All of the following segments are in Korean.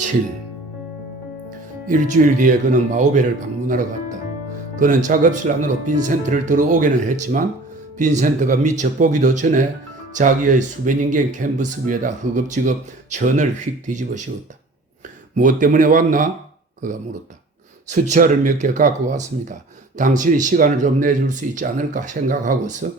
7. 일주일 뒤에 그는 마우베를 방문하러 갔다. 그는 작업실 안으로 빈센트를 들어오기는 했지만 빈센트가 미처 보기도 전에 자기의 수변인경 캔버스 위에다 허겁지겁 천을 휙 뒤집어 씌웠다. 무엇 때문에 왔나? 그가 물었다. 수치화를 몇 개 갖고 왔습니다. 당신이 시간을 좀 내줄 수 있지 않을까 생각하고서.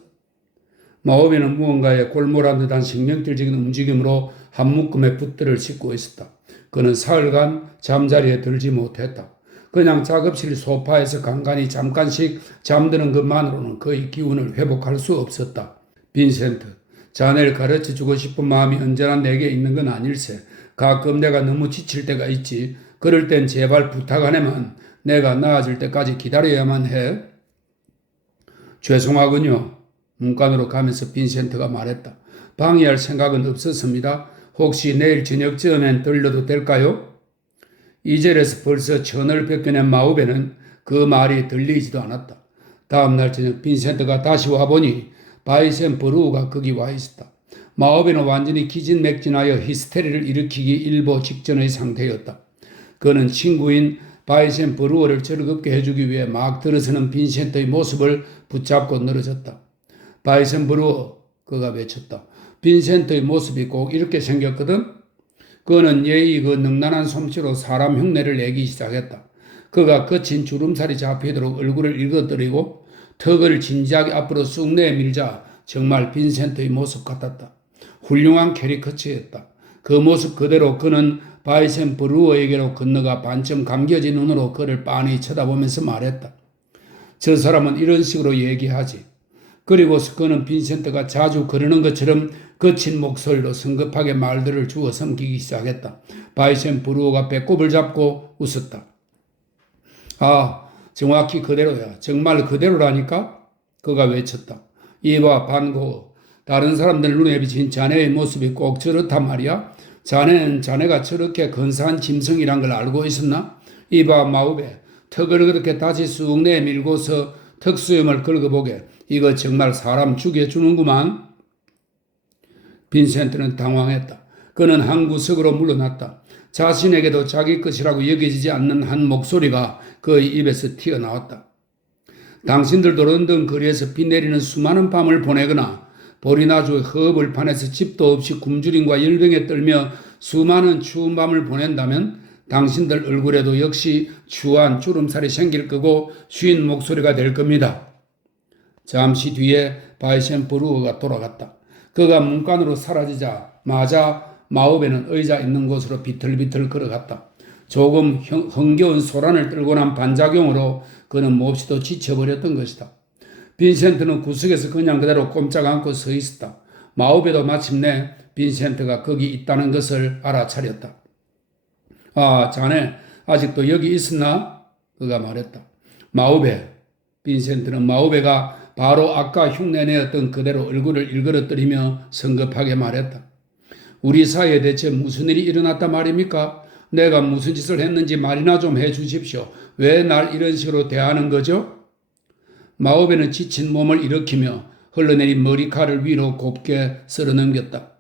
마우베는 무언가에 골몰한 듯한 생명질적인 움직임으로 한 묶음의 붓들을 씻고 있었다. 그는 사흘간 잠자리에 들지 못했다. 그냥 작업실 소파에서 간간히 잠깐씩 잠드는 것만으로는 그의 기운을 회복할 수 없었다. 빈센트, 자네를 가르쳐주고 싶은 마음이 언제나 내게 있는 건 아닐세. 가끔 내가 너무 지칠 때가 있지. 그럴 땐 제발 부탁하네만 내가 나아질 때까지 기다려야만 해. 죄송하군요. 문간으로 가면서 빈센트가 말했다. 방해할 생각은 없었습니다. 혹시 내일 저녁쯤엔 들려도 될까요? 이 절에서 벌써 천을 벗겨낸 마우베는 그 말이 들리지도 않았다. 다음날 저녁 빈센트가 다시 와보니 바이센버루가 거기 와 있었다. 마우베는 완전히 기진맥진하여 히스테리를 일으키기 일보 직전의 상태였다. 그는 친구인 바이센버루어를 즐겁게 해주기 위해 막 들어서는 빈센트의 모습을 붙잡고 늘어졌다. 바이센버루어, 그가 외쳤다. 빈센트의 모습이 꼭 이렇게 생겼거든? 그는 예의 그 능란한 솜씨로 사람 흉내를 내기 시작했다. 그가 거친 주름살이 잡히도록 얼굴을 일그러뜨리고 턱을 진지하게 앞으로 쑥 내밀자 정말 빈센트의 모습 같았다. 훌륭한 캐리커처였다. 그 모습 그대로 그는 바이센버루어에게로 건너가 반쯤 감겨진 눈으로 그를 빤히 쳐다보면서 말했다. 저 사람은 이런 식으로 얘기하지. 그리고서 그는 빈센트가 자주 그러는 것처럼 거친 목소리로 성급하게 말들을 주워 삼키기 시작했다. 바이센버루어가 배꼽을 잡고 웃었다. 아, 정확히 그대로야. 정말 그대로라니까? 그가 외쳤다. 이봐, 반고. 다른 사람들 눈에 비친 자네의 모습이 꼭 저렇단 말이야? 자네는 자네가 저렇게 근사한 짐승이란 걸 알고 있었나? 이봐, 마우베. 턱을 그렇게 다시 쑥 내밀고서 턱수염을 긁어보게. 이거 정말 사람 죽여주는구만. 빈센트는 당황했다. 그는 한 구석으로 물러났다. 자신에게도 자기 것이라고 여겨지지 않는 한 목소리가 그의 입에서 튀어나왔다. 당신들도 런던 거리에서 비 내리는 수많은 밤을 보내거나 보리나주의 허벌판에서 집도 없이 굶주림과 열병에 떨며 수많은 추운 밤을 보낸다면 당신들 얼굴에도 역시 추한 주름살이 생길 거고 쉰 목소리가 될 겁니다. 잠시 뒤에 바이센버루어가 돌아갔다. 그가 문간으로 사라지자마자 마우베는 의자 있는 곳으로 비틀비틀 걸어갔다. 조금 흥겨운 소란을 떨고 난 반작용으로 그는 몹시도 지쳐버렸던 것이다. 빈센트는 구석에서 그냥 그대로 꼼짝 않고 서 있었다. 마우베도 마침내 빈센트가 거기 있다는 것을 알아차렸다. 아, 자네 아직도 여기 있었나? 그가 말했다. 마우베. 빈센트는 마우베가 바로 아까 흉내내었던 그대로 얼굴을 일그러뜨리며 성급하게 말했다. 우리 사이에 대체 무슨 일이 일어났다 말입니까? 내가 무슨 짓을 했는지 말이나 좀 해주십시오. 왜 날 이런 식으로 대하는 거죠? 마우베는 지친 몸을 일으키며 흘러내린 머리카락을 위로 곱게 쓸어넘겼다.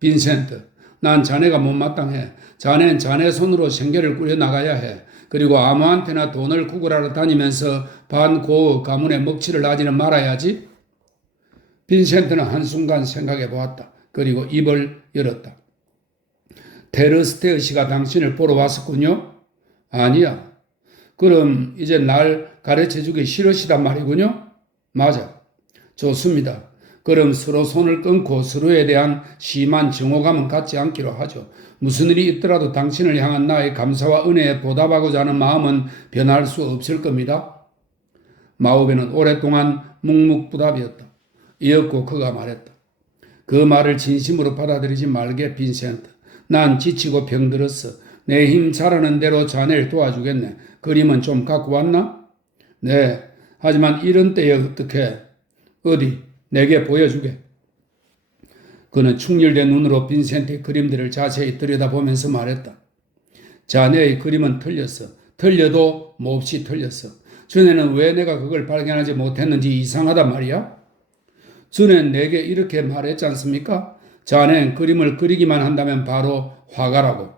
빈센트, 난 자네가 못마땅해. 자넨 자네 손으로 생계를 꾸려나가야 해. 그리고 아무한테나 돈을 구걸하러 다니면서 반고의 가문의 먹칠을 하지는 말아야지. 빈센트는 한순간 생각해 보았다. 그리고 입을 열었다. 테르스테어 씨가 당신을 보러 왔었군요? 아니야. 그럼 이제 날 가르쳐주기 싫으시단 말이군요? 맞아. 좋습니다. 그럼 서로 손을 끊고 서로에 대한 심한 정오감은 갖지 않기로 하죠. 무슨 일이 있더라도 당신을 향한 나의 감사와 은혜에 보답하고자 하는 마음은 변할 수 없을 겁니다. 마우베는 오랫동안 묵묵부답이었다. 이었고 그가 말했다. 그 말을 진심으로 받아들이지 말게 빈센트. 난 지치고 병들었어. 내 힘 자라는 대로 자네를 도와주겠네. 그림은 좀 갖고 왔나? 네. 하지만 이런 때에 어떻게? 어디? 내게 보여주게. 그는 충혈된 눈으로 빈센트의 그림들을 자세히 들여다보면서 말했다. 자네의 그림은 틀렸어. 틀려도 몹시 틀렸어. 전에는 왜 내가 그걸 발견하지 못했는지 이상하단 말이야? 전엔 내게 이렇게 말했지 않습니까? 자넨 그림을 그리기만 한다면 바로 화가라고.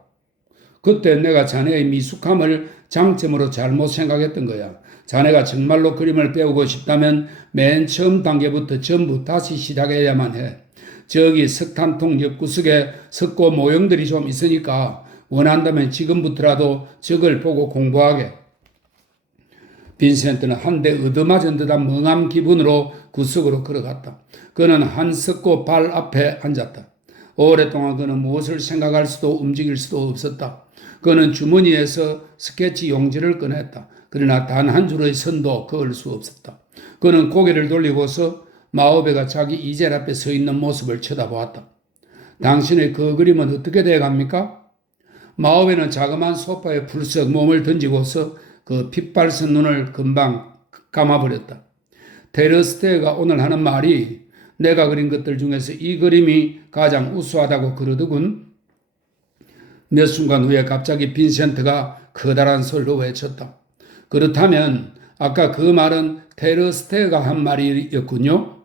그때 내가 자네의 미숙함을 장점으로 잘못 생각했던 거야. 자네가 정말로 그림을 배우고 싶다면 맨 처음 단계부터 전부 다시 시작해야만 해. 저기 석탄통 옆구석에 석고 모형들이 좀 있으니까 원한다면 지금부터라도 저걸 보고 공부하게. 빈센트는 한데 얻어맞은 듯한 멍한 기분으로 구석으로 걸어갔다. 그는 한 석고 발 앞에 앉았다. 오랫동안 그는 무엇을 생각할 수도 움직일 수도 없었다. 그는 주머니에서 스케치 용지를 꺼냈다. 그러나 단 한 줄의 선도 그을 수 없었다. 그는 고개를 돌리고서 마오베가 자기 이젤 앞에 서 있는 모습을 쳐다보았다. 당신의 그 그림은 어떻게 돼갑니까? 마오베는 자그마한 소파에 불쑥 몸을 던지고서 그 핏발선 눈을 금방 감아버렸다. 테르스테가 오늘 하는 말이 내가 그린 것들 중에서 이 그림이 가장 우수하다고 그러더군. 몇 순간 후에 갑자기 빈센트가 커다란 소리로 외쳤다. 그렇다면 아까 그 말은 테르스테가 한 말이었군요.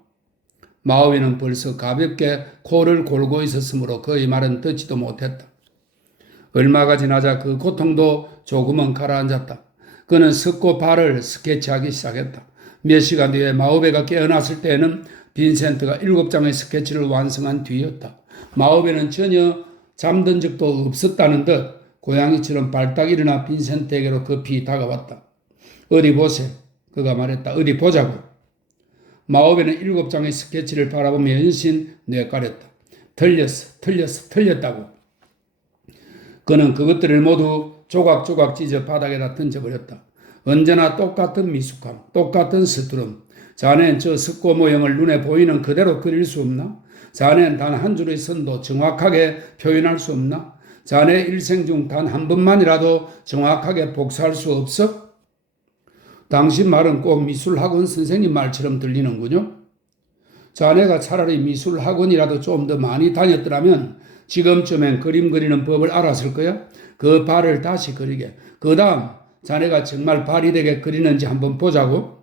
마오베는 벌써 가볍게 코를 골고 있었으므로 그의 말은 듣지도 못했다. 얼마가 지나자 그 고통도 조금은 가라앉았다. 그는 석고 발을 스케치하기 시작했다. 몇 시간 뒤에 마오베가 깨어났을 때에는 빈센트가 7장의 스케치를 완성한 뒤였다. 마오베는 전혀 잠든 적도 없었다는 듯 고양이처럼 발딱 일어나 빈센트에게로 급히 다가왔다. 어디 보세. 그가 말했다. 어디 보자고. 마오베는 7장의 스케치를 바라보며 연신 뇌까렸다. 틀렸다고. 그는 그것들을 모두 조각조각 찢어 바닥에다 던져버렸다. 언제나 똑같은 미숙함, 똑같은 스트름. 자네는 저 석고 모형을 눈에 보이는 그대로 그릴 수 없나? 자네는 단 한 줄의 선도 정확하게 표현할 수 없나? 자네 일생 중 단 한 번만이라도 정확하게 복사할 수 없어? 당신 말은 꼭 미술학원 선생님 말처럼 들리는군요. 자네가 차라리 미술학원이라도 좀 더 많이 다녔더라면 지금쯤엔 그림 그리는 법을 알았을 거야. 그 발을 다시 그리게. 그 다음 자네가 정말 발이 되게 그리는지 한번 보자고.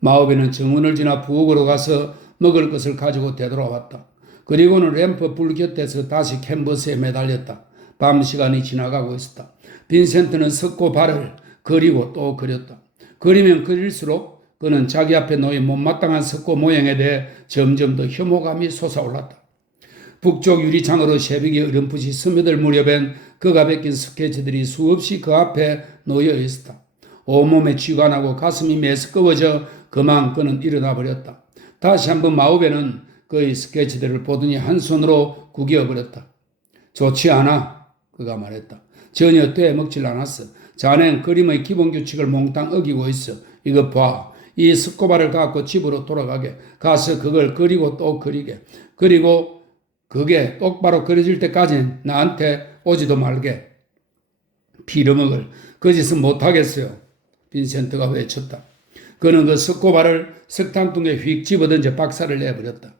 마오베는 정원을 지나 부엌으로 가서 먹을 것을 가지고 되돌아왔다. 그리고는 램프 불 곁에서 다시 캔버스에 매달렸다. 밤 시간이 지나가고 있었다. 빈센트는 석고 발을 그리고 또 그렸다. 그리면 그릴수록 그는 자기 앞에 놓인 못마땅한 석고 모양에 대해 점점 더 혐오감이 솟아올랐다. 북쪽 유리창으로 새벽이 어렴풋이 스며들 무렵엔 그가 베낀 스케치들이 수없이 그 앞에 놓여 있었다. 온몸에 쥐가 나고 가슴이 메스꺼워져 그만 그는 일어나 버렸다. 다시 한번 마오베는 그의 스케치들을 보더니 한 손으로 구겨버렸다. 좋지 않아. 그가 말했다. 전혀 떼먹질 않았어. 자네는 그림의 기본 규칙을 몽땅 어기고 있어. 이것 봐. 이 석고발을 갖고 집으로 돌아가게. 가서 그걸 그리고 또 그리게. 그리고 그게 똑바로 그려질 때까지 나한테 오지도 말게. 피려먹을 그 짓은 못하겠어요. 빈센트가 외쳤다. 그는 그 석고발을 석탄통에 휙 집어던져 박살을 내버렸다.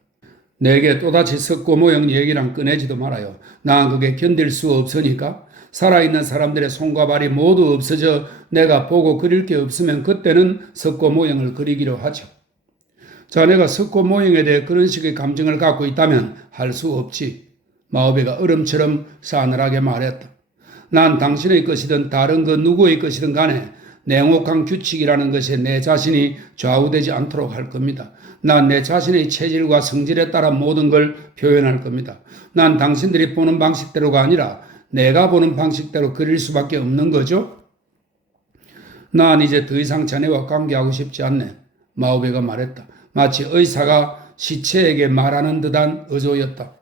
내게 또다시 석고 모형 얘기랑 꺼내지도 말아요. 난 그게 견딜 수 없으니까. 살아있는 사람들의 손과 발이 모두 없어져 내가 보고 그릴 게 없으면 그때는 석고 모형을 그리기로 하죠. 자네가 석고 모형에 대해 그런 식의 감정을 갖고 있다면 할 수 없지. 마오베가 얼음처럼 싸늘하게 말했다. 난 당신의 것이든 다른 그 누구의 것이든 간에 냉혹한 규칙이라는 것에 내 자신이 좌우되지 않도록 할 겁니다. 난 내 자신의 체질과 성질에 따라 모든 걸 표현할 겁니다. 난 당신들이 보는 방식대로가 아니라 내가 보는 방식대로 그릴 수밖에 없는 거죠. 난 이제 더 이상 자네와 관계하고 싶지 않네. 마오베가 말했다. 마치 의사가 시체에게 말하는 듯한 어조였다.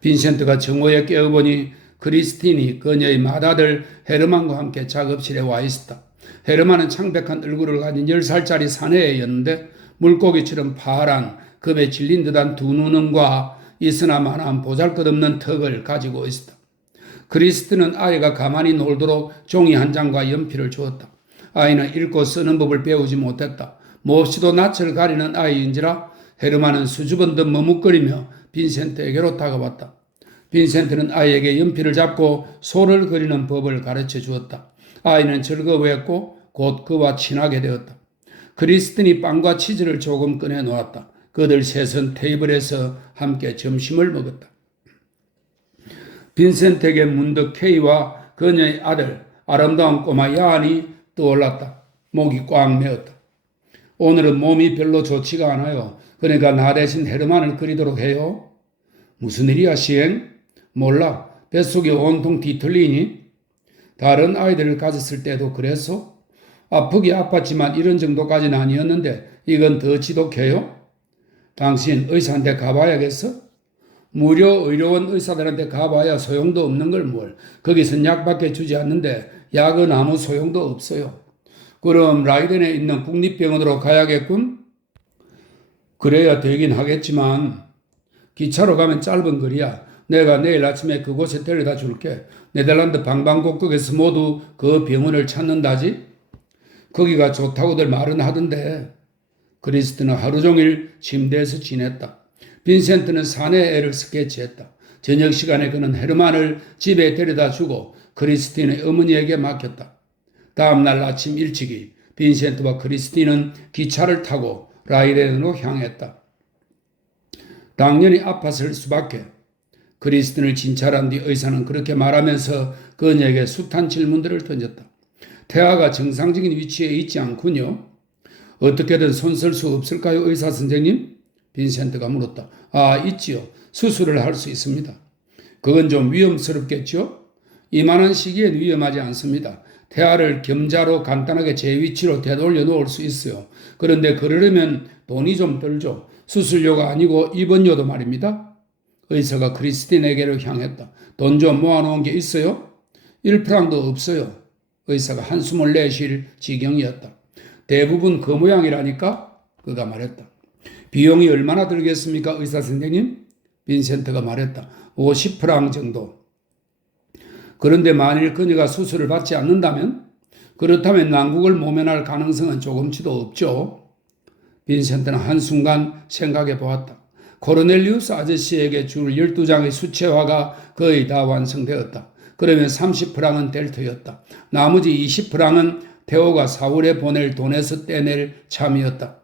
빈센트가 정오에 깨어보니 크리스틴이 그녀의 맏아들 헤르만과 함께 작업실에 와 있었다. 헤르만은 창백한 얼굴을 가진 10살짜리 사내였는데 물고기처럼 파란 겁에 질린 듯한 두 눈과 이스나마나한 보잘것없는 턱을 가지고 있었다. 크리스틴은 아이가 가만히 놀도록 종이 한 장과 연필을 주었다. 아이는 읽고 쓰는 법을 배우지 못했다. 몹시도 낯을 가리는 아이인지라 헤르만은 수줍은 듯 머뭇거리며 빈센트에게로 다가왔다. 빈센트는 아이에게 연필을 잡고 소를 그리는 법을 가르쳐 주었다. 아이는 즐거워했고 곧 그와 친하게 되었다. 크리스틴이 빵과 치즈를 조금 꺼내 놓았다. 그들 셋은 테이블에서 함께 점심을 먹었다. 빈센트에게 문득 K와 그녀의 아들 아름다운 꼬마 야한이 떠올랐다. 목이 꽉 메었다. 오늘은 몸이 별로 좋지가 않아요. 그러니까 나 대신 헤르만을 그리도록 해요. 무슨 일이야 시행? 몰라. 뱃속이 온통 뒤틀리니? 다른 아이들을 가졌을 때도 그랬어? 아프기 아팠지만 이런 정도까지는 아니었는데 이건 더 지독해요? 당신 의사한테 가봐야겠어? 무료 의료원 의사들한테 가봐야 소용도 없는 걸 뭘. 거기선 약밖에 주지 않는데 약은 아무 소용도 없어요. 그럼 라이덴에 있는 국립병원으로 가야겠군? 그래야 되긴 하겠지만 기차로 가면 짧은 거리야. 내가 내일 아침에 그곳에 데려다 줄게. 네덜란드 방방곡곡에서 모두 그 병원을 찾는다지? 거기가 좋다고들 말은 하던데. 크리스트는 하루 종일 침대에서 지냈다. 빈센트는 사내 애를 스케치했다. 저녁 시간에 그는 헤르만을 집에 데려다 주고 크리스틴의 어머니에게 맡겼다. 다음 날 아침 일찍이 빈센트와 크리스틴은 기차를 타고 라이덴으로 향했다. 당연히 아팠을 수밖에. 크리스틴을 진찰한 뒤 의사는 그렇게 말하면서 그녀에게 숱한 질문들을 던졌다. 태아가 정상적인 위치에 있지 않군요. 어떻게든 손 쓸 수 없을까요, 의사 선생님? 빈센트가 물었다. 아, 있지요. 수술을 할 수 있습니다. 그건 좀 위험스럽겠죠? 이만한 시기엔 위험하지 않습니다. 태아를 겸자로 간단하게 제 위치로 되돌려 놓을 수 있어요. 그런데 그러려면 돈이 좀 들죠. 수술료가 아니고 입원료도 말입니다. 의사가 크리스틴에게로 향했다. 돈 좀 모아놓은 게 있어요? 1프랑도 없어요. 의사가 한숨을 내쉴 지경이었다. 대부분 그 모양이라니까? 그가 말했다. 비용이 얼마나 들겠습니까, 의사 선생님? 빈센트가 말했다. 50프랑 정도. 그런데 만일 그녀가 수술을 받지 않는다면? 그렇다면 난국을 모면할 가능성은 조금치도 없죠. 빈센트는 한순간 생각해 보았다. 코르넬리우스 아저씨에게 줄 12장의 수채화가 거의 다 완성되었다. 그러면 30프랑은 될 터였다. 나머지 20프랑은 태호가 사울에 보낼 돈에서 떼낼 참이었다.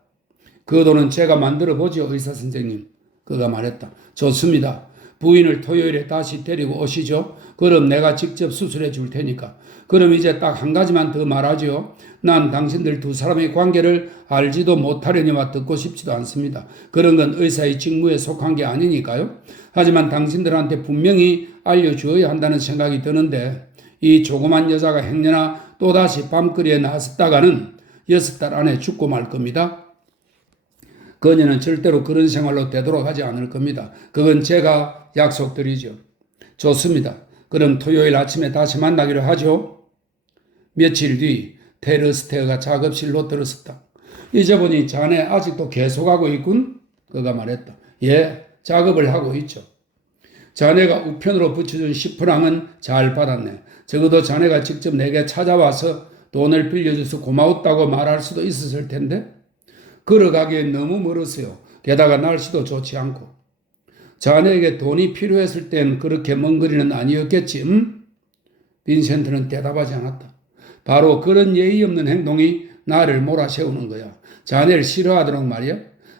그 돈은 제가 만들어 보죠, 의사 선생님. 그가 말했다. 좋습니다. 부인을 토요일에 다시 데리고 오시죠. 그럼 내가 직접 수술해 줄 테니까. 그럼 이제 딱 한 가지만 더 말하죠. 난 당신들 두 사람의 관계를 알지도 못하려니와 듣고 싶지도 않습니다. 그런 건 의사의 직무에 속한 게 아니니까요. 하지만 당신들한테 분명히 알려주어야 한다는 생각이 드는데 이 조그만 여자가 행여나 또다시 밤거리에 나섰다가는 6달 안에 죽고 말 겁니다. 그녀는 절대로 그런 생활로 되돌아가지 않을 겁니다. 그건 제가 약속드리죠. 좋습니다. 그럼 토요일 아침에 다시 만나기로 하죠. 며칠 뒤 테르스테어가 작업실로 들어섰다. 이제 보니 자네 아직도 계속하고 있군? 그가 말했다. 예, 작업을 하고 있죠. 자네가 우편으로 붙여준 10프랑은 잘 받았네. 적어도 자네가 직접 내게 찾아와서 돈을 빌려줘서 고마웠다고 말할 수도 있었을 텐데 걸어가기엔 너무 멀었어요. 게다가 날씨도 좋지 않고. 자네에게 돈이 필요했을 땐 그렇게 먼 거리는 아니었겠지, 빈센트는 대답하지 않았다. 바로 그런 예의 없는 행동이 나를 몰아세우는 거야. 자네를 싫어하도록 말이야.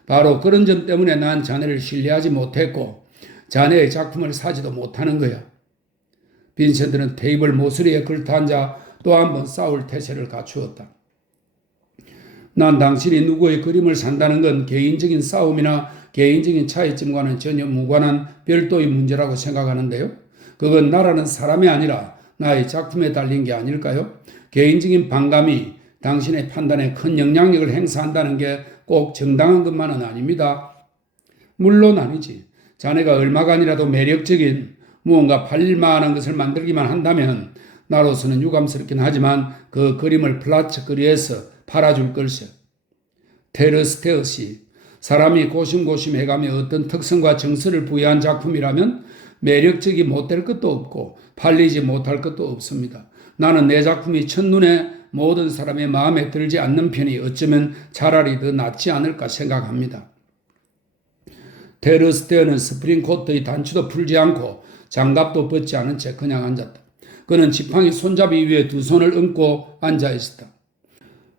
바로 그런 점 때문에 난 자네를 신뢰하지 못했고 자네의 작품을 사지도 못하는 거야. 빈센트는 테이블 모서리에 걸터앉아 또 한 번 싸울 태세를 갖추었다. 난 당신이 누구의 그림을 산다는 건 개인적인 싸움이나 개인적인 차이점과는 전혀 무관한 별도의 문제라고 생각하는데요. 그건 나라는 사람이 아니라 나의 작품에 달린 게 아닐까요? 개인적인 반감이 당신의 판단에 큰 영향력을 행사한다는 게 꼭 정당한 것만은 아닙니다. 물론 아니지. 자네가 얼마간이라도 매력적인 무언가 팔릴 만한 것을 만들기만 한다면 나로서는 유감스럽긴 하지만 그 그림을 플라츠 거리에서 팔아줄 걸세. 테르스테어 씨, 사람이 고심고심해가며 어떤 특성과 정서를 부여한 작품이라면 매력적이 못될 것도 없고 팔리지 못할 것도 없습니다. 나는 내 작품이 첫눈에 모든 사람의 마음에 들지 않는 편이 어쩌면 차라리 더 낫지 않을까 생각합니다. 테르스테어는 스프링코트의 단추도 풀지 않고 장갑도 벗지 않은 채 그냥 앉았다. 그는 지팡이 손잡이 위에 두 손을 얹고 앉아 있었다.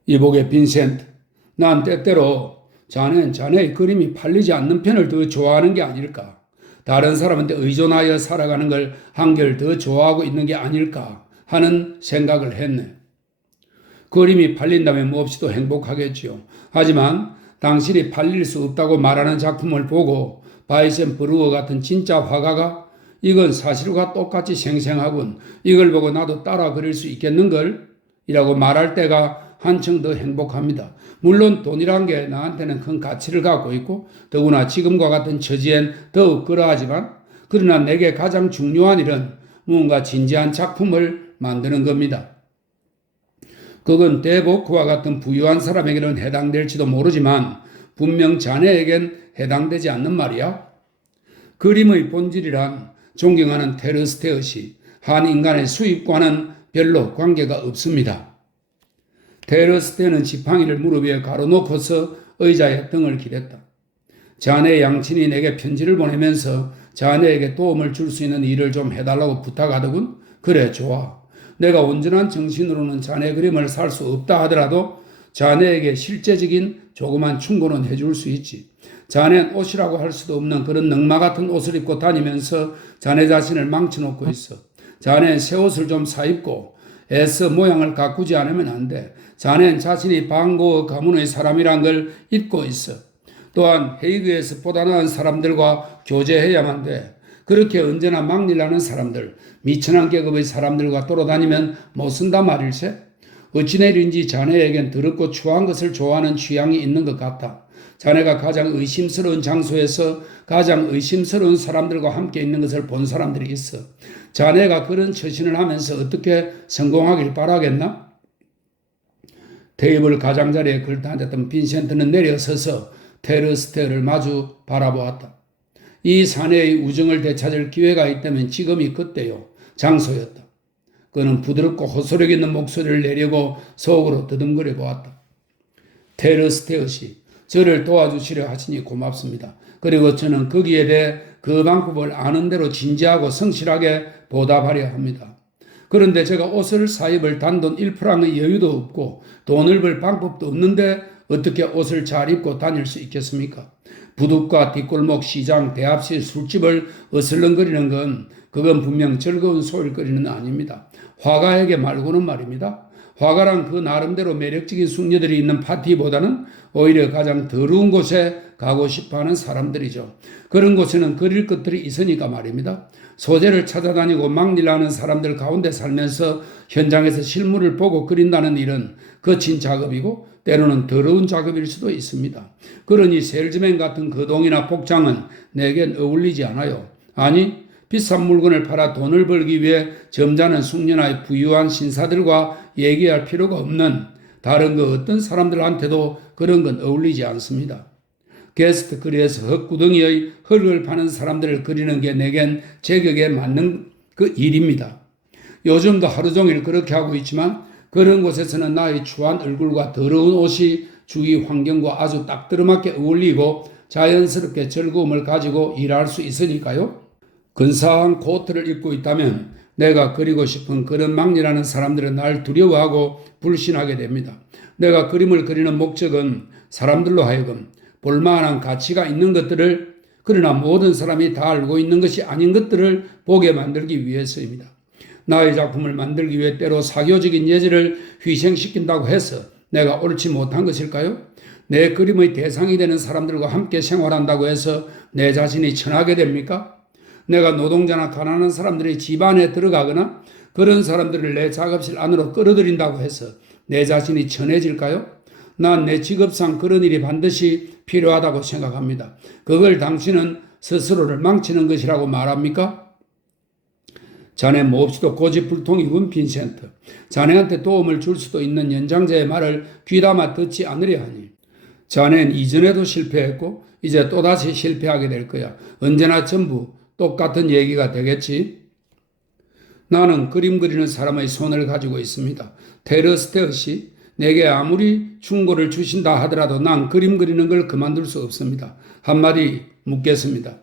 이복의 빈센트, 난 때때로 자네는 자네의 그림이 팔리지 않는 편을 더 좋아하는 게 아닐까. 다른 사람한테 의존하여 살아가는 걸 한결 더 좋아하고 있는 게 아닐까 하는 생각을 했네. 그림이 팔린다면 몹시도 행복하겠지요. 하지만 당신이 팔릴 수 없다고 말하는 작품을 보고 바이센 브루어 같은 진짜 화가가 이건 사실과 똑같이 생생하군. 이걸 보고 나도 따라 그릴 수 있겠는걸? 이라고 말할 때가 한층 더 행복합니다. 물론 돈이란 게 나한테는 큰 가치를 갖고 있고 더구나 지금과 같은 처지엔 더욱 그러하지만 그러나 내게 가장 중요한 일은 무언가 진지한 작품을 만드는 겁니다. 그건 데보크와 같은 부유한 사람에게는 해당될지도 모르지만 분명 자네에겐 해당되지 않는 말이야. 그림의 본질이란 존경하는 테르스테엇이 한 인간의 수입과는 별로 관계가 없습니다. 테르스테는 지팡이를 무릎 위에 가로놓고서 의자에 등을 기댔다. 자네 양친이 내게 편지를 보내면서 자네에게 도움을 줄 수 있는 일을 좀 해달라고 부탁하더군. 그래, 좋아. 내가 온전한 정신으로는 자네 그림을 살 수 없다 하더라도 자네에게 실제적인 조그만 충고는 해줄 수 있지. 자넨 옷이라고 할 수도 없는 그런 넝마 같은 옷을 입고 다니면서 자네 자신을 망쳐놓고 있어. 자넨 새 옷을 좀 사입고 애써 모양을 가꾸지 않으면 안 돼. 자넨 자신이 방고어 가문의 사람이란 걸 잊고 있어. 또한 헤이그에서 보다 나은 사람들과 교제해야만 돼. 그렇게 언제나 막일나는 사람들, 미천한 계급의 사람들과 돌아다니면 못 쓴다 말일세? 어찌 내린지 자네에겐 더럽고 추한 것을 좋아하는 취향이 있는 것 같아. 자네가 가장 의심스러운 장소에서 가장 의심스러운 사람들과 함께 있는 것을 본 사람들이 있어. 자네가 그런 처신을 하면서 어떻게 성공하길 바라겠나? 테이블 가장자리에 걸터앉았던 빈센트는 내려서서 테르스테를 마주 바라보았다. 이 사내의 우정을 되찾을 기회가 있다면 지금이 그때요. 장소였다. 그는 부드럽고 호소력 있는 목소리를 내려고 속으로 더듬거려 보았다. 테르스테엇이 저를 도와주시려 하시니 고맙습니다. 그리고 저는 거기에 대해 그 방법을 아는 대로 진지하고 성실하게 보답하려 합니다. 그런데 제가 옷을 사입을 단돈 1프랑의 여유도 없고 돈을 벌 방법도 없는데 어떻게 옷을 잘 입고 다닐 수 있겠습니까? 부둣가 뒷골목 시장 대합실 술집을 어슬렁거리는 건 그건 분명 즐거운 소일거리는 아닙니다. 화가에게 말고는 말입니다. 화가란 그 나름대로 매력적인 숙녀들이 있는 파티보다는 오히려 가장 더러운 곳에 가고 싶어하는 사람들이죠. 그런 곳에는 그릴 것들이 있으니까 말입니다. 소재를 찾아다니고 막일하는 사람들 가운데 살면서 현장에서 실물을 보고 그린다는 일은 거친 작업이고 때로는 더러운 작업일 수도 있습니다. 그러니 셀즈맨 같은 거동이나 복장은 내겐 어울리지 않아요. 아니, 비싼 물건을 팔아 돈을 벌기 위해 점잖은 숙녀나 부유한 신사들과 얘기할 필요가 없는 다른 그 어떤 사람들한테도 그런 건 어울리지 않습니다. 게스트 거리에서 흙구덩이의 흙을 파는 사람들을 그리는 게 내겐 제격에 맞는 그 일입니다. 요즘도 하루 종일 그렇게 하고 있지만 그런 곳에서는 나의 추한 얼굴과 더러운 옷이 주위 환경과 아주 딱 들어맞게 어울리고 자연스럽게 즐거움을 가지고 일할 수 있으니까요. 근사한 코트를 입고 있다면 내가 그리고 싶은 그런 막리라는 사람들은 날 두려워하고 불신하게 됩니다. 내가 그림을 그리는 목적은 사람들로 하여금 볼만한 가치가 있는 것들을 그러나 모든 사람이 다 알고 있는 것이 아닌 것들을 보게 만들기 위해서입니다. 나의 작품을 만들기 위해 때로 사교적인 예절을 희생시킨다고 해서 내가 옳지 못한 것일까요? 내 그림의 대상이 되는 사람들과 함께 생활한다고 해서 내 자신이 천하게 됩니까? 내가 노동자나 가난한 사람들의 집안에 들어가거나 그런 사람들을 내 작업실 안으로 끌어들인다고 해서 내 자신이 천해질까요? 난 내 직업상 그런 일이 반드시 필요하다고 생각합니다. 그걸 당신은 스스로를 망치는 것이라고 말합니까? 자네 몹시도 고집불통이군 빈센트. 자네한테 도움을 줄 수도 있는 연장자의 말을 귀담아 듣지 않으려 하니. 자네는 이전에도 실패했고 이제 또다시 실패하게 될 거야. 언제나 전부 똑같은 얘기가 되겠지. 나는 그림 그리는 사람의 손을 가지고 있습니다. 테르스테엇이 내게 아무리 충고를 주신다 하더라도 난 그림 그리는 걸 그만둘 수 없습니다. 한마디 묻겠습니다.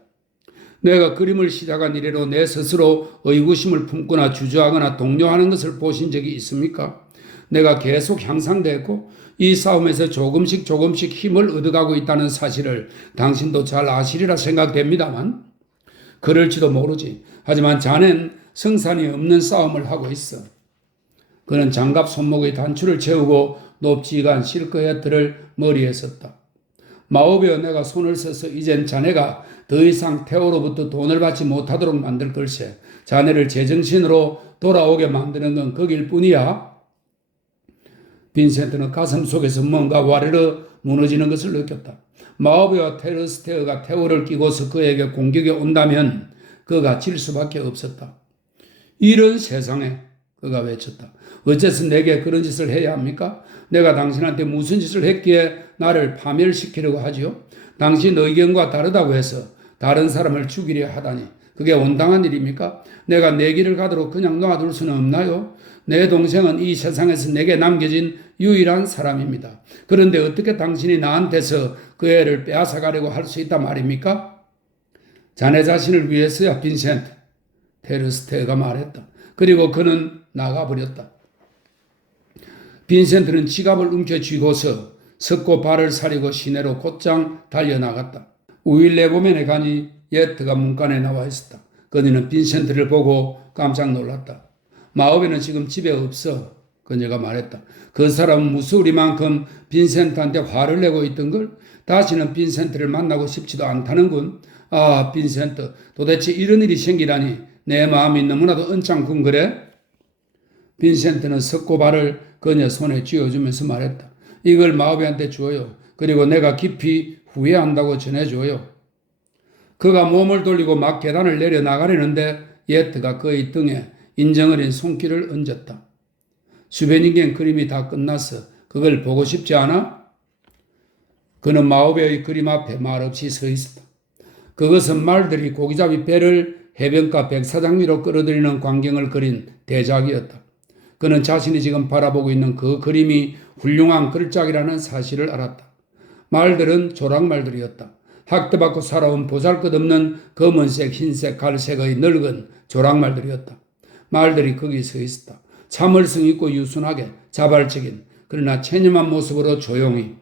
내가 그림을 시작한 이래로 내 스스로 의구심을 품거나 주저하거나 동요하는 것을 보신 적이 있습니까? 내가 계속 향상됐고 이 싸움에서 조금씩 힘을 얻어가고 있다는 사실을 당신도 잘 아시리라 생각됩니다만 그럴지도 모르지. 하지만 자넨 성산이 없는 싸움을 하고 있어. 그는 장갑 손목의 단추를 채우고 높지간 실크헤트를 머리에 썼다. 마오베어, 내가 손을 써서 이젠 자네가 더 이상 태오로부터 돈을 받지 못하도록 만들 걸세. 자네를 제정신으로 돌아오게 만드는 건 거길 뿐이야. 빈센트는 가슴 속에서 뭔가 와르르 무너지는 것을 느꼈다. 마오베와 테르스테어가 태오를 끼고서 그에게 공격에 온다면 그가 질 수밖에 없었다. 이런 세상에, 그가 외쳤다. 어째서 내게 그런 짓을 해야 합니까? 내가 당신한테 무슨 짓을 했기에 나를 파멸시키려고 하지요? 당신 의견과 다르다고 해서 다른 사람을 죽이려 하다니 그게 온당한 일입니까? 내가 내 길을 가도록 그냥 놔둘 수는 없나요? 내 동생은 이 세상에서 내게 남겨진 유일한 사람입니다. 그런데 어떻게 당신이 나한테서 그 애를 빼앗아가려고 할 수 있단 말입니까? 자네 자신을 위해서야, 빈센트. 테르스테가 말했다. 그리고 그는 나가버렸다. 빈센트는 지갑을 움켜쥐고서 섰고 발을 사리고 시내로 곧장 달려나갔다. 우일레보멘에 가니 예트가 문간에 나와 있었다. 그녀는 빈센트를 보고 깜짝 놀랐다. 마오베는 지금 집에 없어. 그녀가 말했다. 그 사람은 무수리만큼 빈센트한테 화를 내고 있던걸? 다시는 빈센트를 만나고 싶지도 않다는군. 아, 빈센트, 도대체 이런 일이 생기다니 내 마음이 너무나도 언짢군 그래? 빈센트는 석고 발을 그녀 손에 쥐어주면서 말했다. 이걸 마오베한테 줘요. 그리고 내가 깊이 후회한다고 전해줘요. 그가 몸을 돌리고 막 계단을 내려 나가려는데 예트가 그의 등에 인정어린 손길을 얹었다. 슈베닝겐 그림이 다 끝났어. 그걸 보고 싶지 않아? 그는 마오베의 그림 앞에 말없이 서 있었다. 그것은 말들이 고기잡이 배를 해변가 백사장 위로 끌어들이는 광경을 그린 대작이었다. 그는 자신이 지금 바라보고 있는 그 그림이 훌륭한 걸작이라는 사실을 알았다. 말들은 조랑말들이었다. 학대받고 살아온 보잘것없는 검은색, 흰색, 갈색의 늙은 조랑말들이었다. 말들이 거기 서 있었다. 참을성 있고 유순하게, 자발적인, 그러나 체념한 모습으로 조용히.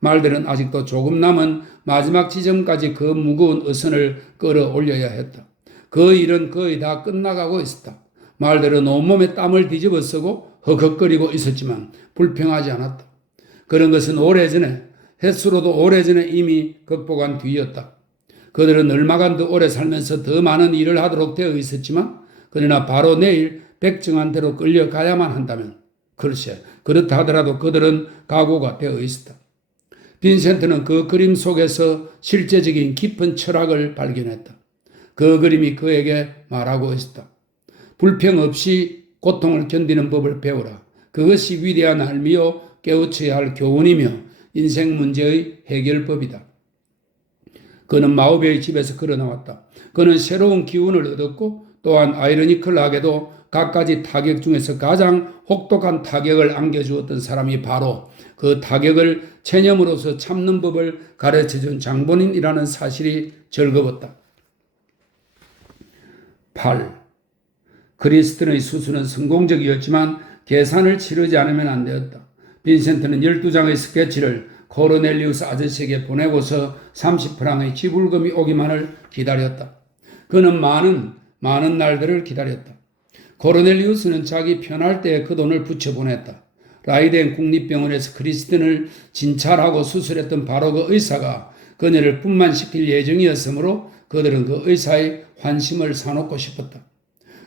말들은 아직도 조금 남은 마지막 지점까지 그 무거운 어선을 끌어올려야 했다. 그 일은 거의 다 끝나가고 있었다. 말들은 온몸에 땀을 뒤집어 쓰고 허걱거리고 있었지만 불평하지 않았다. 그런 것은 오래전에, 햇수로도 오래전에 이미 극복한 뒤였다. 그들은 얼마간 더 오래 살면서 더 많은 일을 하도록 되어 있었지만 그러나 바로 내일 백정한테로 끌려가야만 한다면, 글쎄, 그렇다 하더라도 그들은 각오가 되어 있었다. 빈센트는 그 그림 속에서 실제적인 깊은 철학을 발견했다. 그 그림이 그에게 말하고 있었다. 불평 없이 고통을 견디는 법을 배우라. 그것이 위대한 알미요 깨우쳐야 할 교훈이며 인생 문제의 해결법이다. 그는 마오베의 집에서 걸어나왔다. 그는 새로운 기운을 얻었고 또한 아이러니컬하게도 갖가지 타격 중에서 가장 혹독한 타격을 안겨주었던 사람이 바로 그 타격을 체념으로서 참는 법을 가르쳐준 장본인이라는 사실이 즐거웠다. 8. 크리스틴의 수술은 성공적이었지만 계산을 치르지 않으면 안 되었다. 빈센트는 12장의 스케치를 코르넬리우스 아저씨에게 보내고서 30프랑의 지불금이 오기만을 기다렸다. 그는 많은 날들을 기다렸다. 코르넬리우스는 자기 편할 때에 그 돈을 붙여보냈다. 라이덴 국립병원에서 크리스틴을 진찰하고 수술했던 바로 그 의사가 그녀를 분만시킬 예정이었으므로 그들은 그 의사의 환심을 사놓고 싶었다.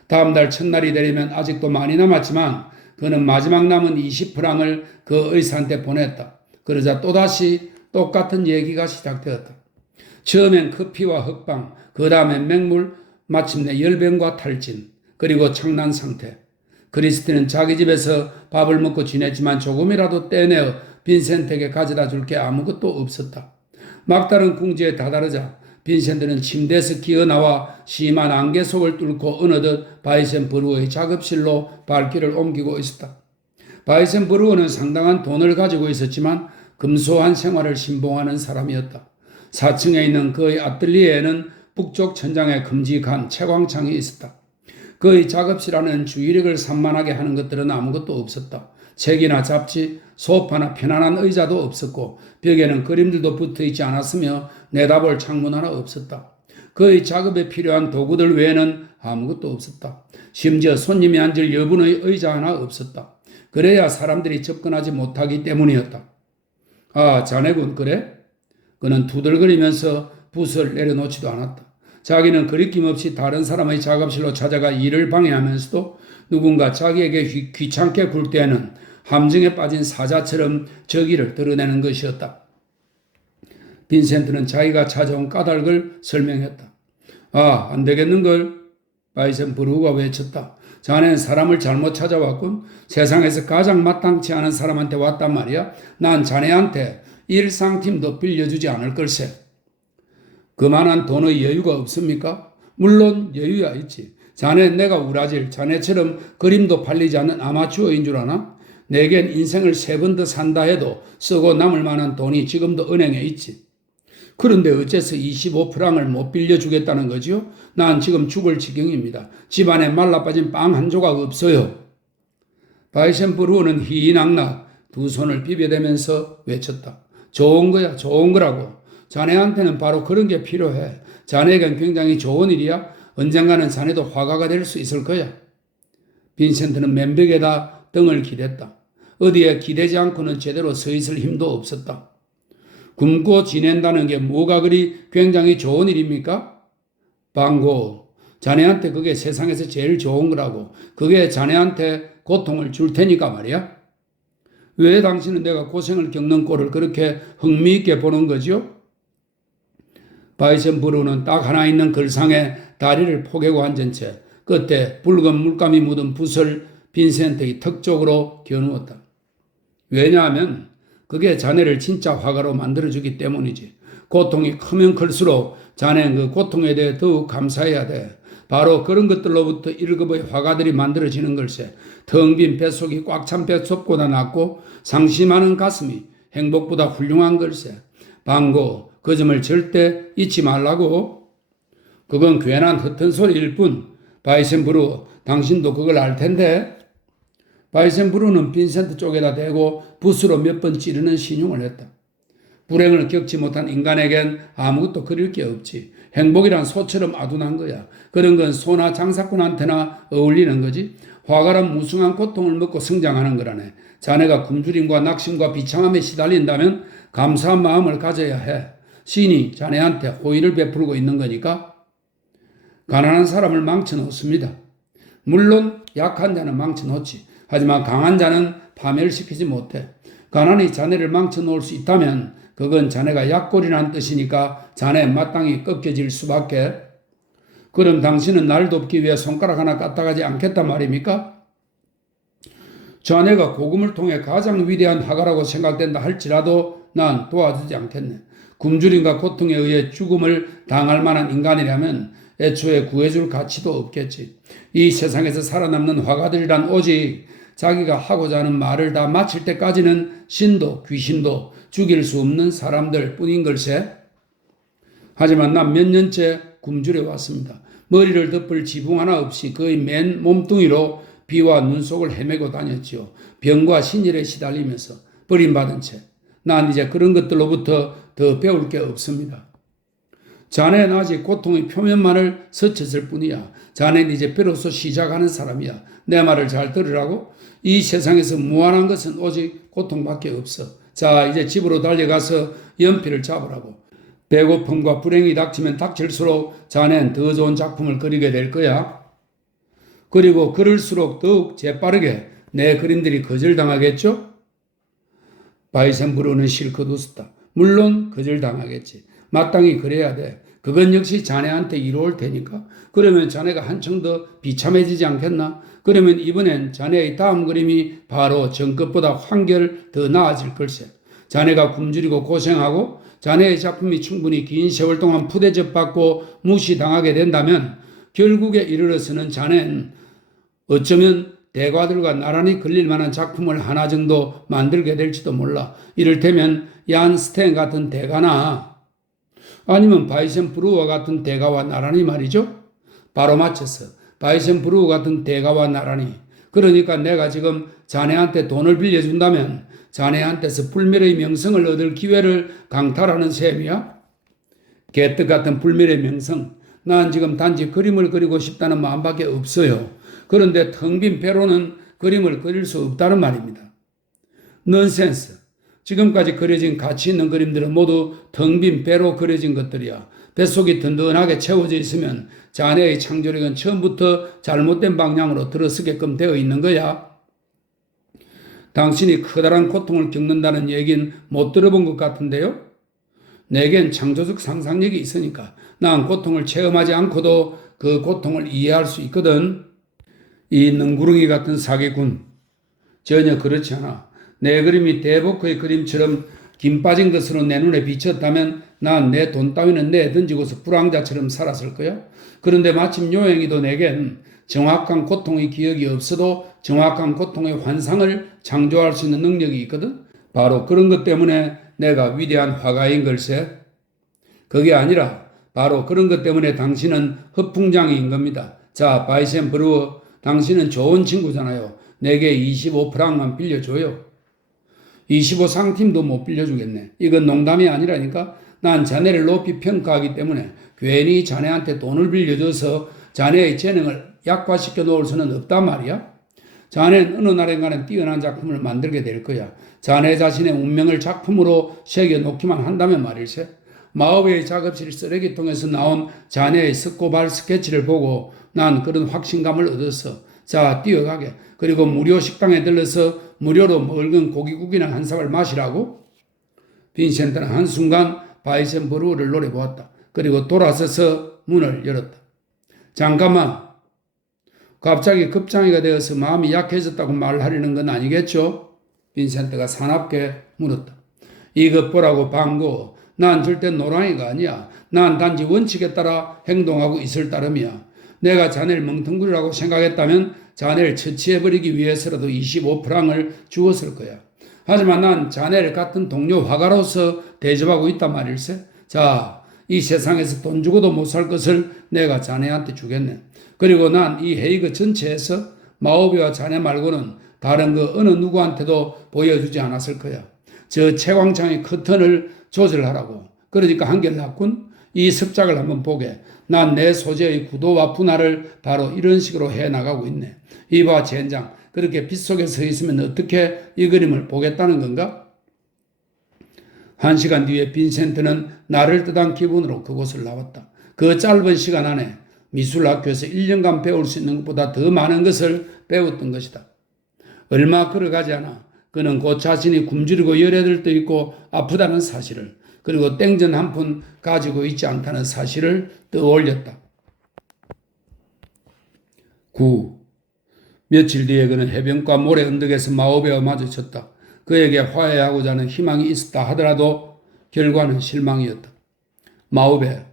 다음 달 첫날이 되려면 아직도 많이 남았지만 그는 마지막 남은 20프랑을 그 의사한테 보냈다. 그러자 또다시 똑같은 얘기가 시작되었다. 처음엔 커피와 흑방, 그 다음엔 맹물, 마침내 열병과 탈진, 그리고 창난 상태. 크리스틴은 자기 집에서 밥을 먹고 지냈지만 조금이라도 떼내어 빈센트에게 가져다 줄 게 아무것도 없었다. 막다른 궁지에 다다르자 빈센트는 침대에서 기어나와 심한 안개 속을 뚫고 어느덧 바이센브루어의 작업실로 발길을 옮기고 있었다. 바이센브루어는 상당한 돈을 가지고 있었지만 금소한 생활을 신봉하는 사람이었다. 4층에 있는 그의 아틀리에에는 북쪽 천장에 큼직한 채광창이 있었다. 그의 작업실 안에는 주의력을 산만하게 하는 것들은 아무것도 없었다. 책이나 잡지, 소파나 편안한 의자도 없었고 벽에는 그림들도 붙어있지 않았으며 내다볼 창문 하나 없었다. 그의 작업에 필요한 도구들 외에는 아무것도 없었다. 심지어 손님이 앉을 여분의 의자 하나 없었다. 그래야 사람들이 접근하지 못하기 때문이었다. 아, 자네군 그래? 그는 투덜거리면서 붓을 내려놓지도 않았다. 자기는 거리낌 없이 다른 사람의 작업실로 찾아가 일을 방해하면서도 누군가 자기에게 귀찮게 굴 때에는 함정에 빠진 사자처럼 저기를 드러내는 것이었다. 빈센트는 자기가 찾아온 까닭을 설명했다. 아, 안 되겠는걸? 바이센브루가 외쳤다. 자네는 사람을 잘못 찾아왔군. 세상에서 가장 마땅치 않은 사람한테 왔단 말이야. 난 자네한테 1상팀도 빌려주지 않을 걸세. 그만한 돈의 여유가 없습니까? 물론 여유야 있지. 자네 내가 우라질 자네처럼 그림도 팔리지 않는 아마추어인 줄 아나? 내겐 인생을 3번 더 산다 해도 쓰고 남을 만한 돈이 지금도 은행에 있지. 그런데 어째서 25프랑을 못 빌려주겠다는 거지요? 난 지금 죽을 지경입니다. 집안에 말라빠진 빵 한 조각 없어요. 바이센브루어는 희낙낙 두 손을 비벼대면서 외쳤다. 좋은 거야, 좋은 거라고. 자네한테는 바로 그런 게 필요해. 자네에겐 굉장히 좋은 일이야. 언젠가는 자네도 화가가 될 수 있을 거야. 빈센트는 맨벽에다 등을 기댔다. 어디에 기대지 않고는 제대로 서 있을 힘도 없었다. 굶고 지낸다는 게 뭐가 그리 굉장히 좋은 일입니까? 방고, 자네한테 그게 세상에서 제일 좋은 거라고. 그게 자네한테 고통을 줄 테니까 말이야. 왜 당신은 내가 고생을 겪는 꼴을 그렇게 흥미있게 보는 거죠? 바이센브루는 딱 하나 있는 글상에 다리를 포개고 앉은 채 끝에 붉은 물감이 묻은 붓을 빈센트의 턱 쪽으로 겨누었다. 왜냐하면 그게 자네를 진짜 화가로 만들어주기 때문이지. 고통이 크면 클수록 자네는 그 고통에 대해 더욱 감사해야 돼. 바로 그런 것들로부터 1급의 화가들이 만들어지는 걸세. 텅 빈 뱃속이 꽉 찬 뱃속보다 낫고 상심하는 가슴이 행복보다 훌륭한 걸세. 방고, 그 점을 절대 잊지 말라고. 그건 괜한 흩은 소리일 뿐. 바이센브루, 당신도 그걸 알 텐데. 바이센브루는 빈센트 쪽에다 대고 붓으로 몇 번 찌르는 신용을 했다. 불행을 겪지 못한 인간에겐 아무것도 그릴 게 없지. 행복이란 소처럼 아둔한 거야. 그런 건 소나 장사꾼한테나 어울리는 거지. 화가란 무숭한 고통을 먹고 성장하는 거라네. 자네가 굶주림과 낙심과 비참함에 시달린다면 감사한 마음을 가져야 해. 신이 자네한테 호의를 베풀고 있는 거니까. 가난한 사람을 망쳐놓습니다. 물론 약한 자는 망쳐놓지. 하지만 강한 자는 파멸시키지 못해. 가난이 자네를 망쳐놓을 수 있다면 그건 자네가 약골이라는 뜻이니까 자네 마땅히 꺾여질 수밖에. 그럼 당신은 날 돕기 위해 손가락 하나 까딱하지 않겠단 말입니까? 자네가 복음을 통해 가장 위대한 화가라고 생각된다 할지라도 난 도와주지 않겠네. 굶주림과 고통에 의해 죽음을 당할 만한 인간이라면 애초에 구해줄 가치도 없겠지. 이 세상에서 살아남는 화가들이란 오직 자기가 하고자 하는 말을 다 마칠 때까지는 신도 귀신도 죽일 수 없는 사람들 뿐인 걸세. 하지만 난 몇 년째 굶주려 왔습니다. 머리를 덮을 지붕 하나 없이 거의 맨 몸뚱이로 비와 눈 속을 헤매고 다녔지요. 병과 신일에 시달리면서 버림받은 채. 난 이제 그런 것들로부터 더 배울 게 없습니다. 자네는 아직 고통의 표면만을 스쳤을 뿐이야. 자네는 이제 비로소 시작하는 사람이야. 내 말을 잘 들으라고. 이 세상에서 무한한 것은 오직 고통밖에 없어. 자, 이제 집으로 달려가서 연필을 잡으라고. 배고픔과 불행이 닥치면 닥칠수록 자네는 더 좋은 작품을 그리게 될 거야. 그리고 그럴수록 더욱 재빠르게 내 그림들이 거절당하겠죠? 바이센브루는 실컷 웃었다. 물론 거절당하겠지. 마땅히 그래야 돼. 그건 역시 자네한테 이로울 테니까. 그러면 자네가 한층 더 비참해지지 않겠나? 그러면 이번엔 자네의 다음 그림이 바로 전것보다 한결 더 나아질 걸세. 자네가 굶주리고 고생하고 자네의 작품이 충분히 긴 세월 동안 푸대접받고 무시당하게 된다면 결국에 이르러서는 자네는 어쩌면 대가들과 나란히 걸릴 만한 작품을 하나 정도 만들게 될지도 몰라. 이를테면 얀 스텐 같은 대가나 아니면 바이센브루어 같은 대가와 나란히 말이죠. 바로 맞췄어. 바이센브루어 같은 대가와 나란히. 그러니까 내가 지금 자네한테 돈을 빌려준다면 자네한테서 불멸의 명성을 얻을 기회를 강탈하는 셈이야. 개떡 같은 불멸의 명성. 난 지금 단지 그림을 그리고 싶다는 마음밖에 없어요. 그런데 텅 빈 배로는 그림을 그릴 수 없다는 말입니다. 넌센스. 지금까지 그려진 가치 있는 그림들은 모두 텅 빈 배로 그려진 것들이야. 뱃속이 든든하게 채워져 있으면 자네의 창조력은 처음부터 잘못된 방향으로 들어서게끔 되어 있는 거야. 당신이 커다란 고통을 겪는다는 얘기는 못 들어본 것 같은데요? 내겐 창조적 상상력이 있으니까 난 고통을 체험하지 않고도 그 고통을 이해할 수 있거든. 이 능구렁이 같은 사기꾼. 전혀 그렇지 않아. 내 그림이 대보크의 그림처럼 김 빠진 것으로 내 눈에 비쳤다면 난 내 돈 따위는 내던지고서 불황자처럼 살았을 거야. 그런데 마침 요행이도 내겐 정확한 고통의 기억이 없어도 정확한 고통의 환상을 창조할 수 있는 능력이 있거든. 바로 그런 것 때문에 내가 위대한 화가인 걸세. 그게 아니라 바로 그런 것 때문에 당신은 허풍장이인 겁니다. 자, 바이센 브루어, 당신은 좋은 친구잖아요. 내게 25프랑만 빌려줘요. 25상팀도 못 빌려주겠네. 이건 농담이 아니라니까. 난 자네를 높이 평가하기 때문에 괜히 자네한테 돈을 빌려줘서 자네의 재능을 약화시켜 놓을 수는 없단 말이야. 자네는 어느 날인가는 뛰어난 작품을 만들게 될 거야. 자네 자신의 운명을 작품으로 새겨놓기만 한다면 말일세. 마오베의 작업실 쓰레기통에서 나온 자네의 석고발 스케치를 보고 난 그런 확신감을 얻었어. 자, 뛰어가게. 그리고 무료 식당에 들러서 무료로 먹은 고기국이나 한 사발 마시라고? 빈센트는 한순간 바이센 브루어를 노려보았다. 그리고 돌아서서 문을 열었다. 잠깐만. 갑자기 급장이가 되어서 마음이 약해졌다고 말하려는 건 아니겠죠? 빈센트가 사납게 물었다. 이것 보라고 방구. 난 절대 노랑이가 아니야. 난 단지 원칙에 따라 행동하고 있을 따름이야. 내가 자네를 멍텅구리라고 생각했다면 자네를 처치해버리기 위해서라도 25프랑을 주었을 거야. 하지만 난 자네를 같은 동료 화가로서 대접하고 있단 말일세. 자, 이 세상에서 돈 주고도 못 살 것을 내가 자네한테 주겠네. 그리고 난 이 헤이그 전체에서 마오비와 자네 말고는 다른 그 어느 누구한테도 보여주지 않았을 거야. 저 채광창의 커튼을 조절하라고. 그러니까 한결났군. 이 습작을 한번 보게. 난 내 소재의 구도와 분할을 바로 이런 식으로 해나가고 있네. 이봐 젠장. 그렇게 빛 속에 서 있으면 어떻게 이 그림을 보겠다는 건가? 1시간 뒤에 빈센트는 나를 뜻한 기분으로 그곳을 나왔다. 그 짧은 시간 안에 미술학교에서 1년간 배울 수 있는 것보다 더 많은 것을 배웠던 것이다. 얼마 걸어가지 않아 그는 곧 자신이 굶주리고 열애들도 있고 아프다는 사실을, 그리고 땡전 한 푼 가지고 있지 않다는 사실을 떠올렸다. 9. 며칠 뒤에 그는 해변가 모래 언덕에서 마오베와 마주쳤다. 그에게 화해하고자 하는 희망이 있었다 하더라도 결과는 실망이었다. 마오베,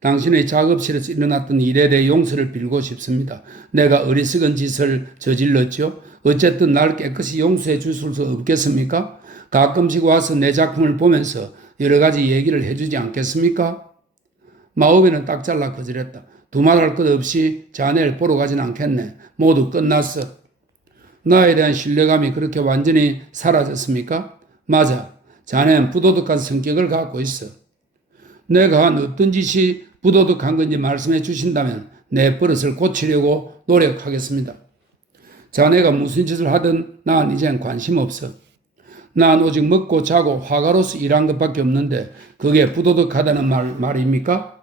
당신의 작업실에서 일어났던 일에 대해 용서를 빌고 싶습니다. 내가 어리석은 짓을 저질렀죠. 어쨌든 날 깨끗이 용서해 주실 수 없겠습니까? 가끔씩 와서 내 작품을 보면서 여러 가지 얘기를 해주지 않겠습니까? 마오베는 딱 잘라 거절했다. 두말할 것 없이 자네를 보러 가진 않겠네. 모두 끝났어. 나에 대한 신뢰감이 그렇게 완전히 사라졌습니까? 맞아. 자네는 부도덕한 성격을 갖고 있어. 내가 한 어떤 짓이 부도덕한 건지 말씀해 주신다면 내 버릇을 고치려고 노력하겠습니다. 자네가 무슨 짓을 하든 난 이젠 관심 없어. 난 오직 먹고 자고 화가로서 일한 것밖에 없는데 그게 부도덕하다는 말입니까?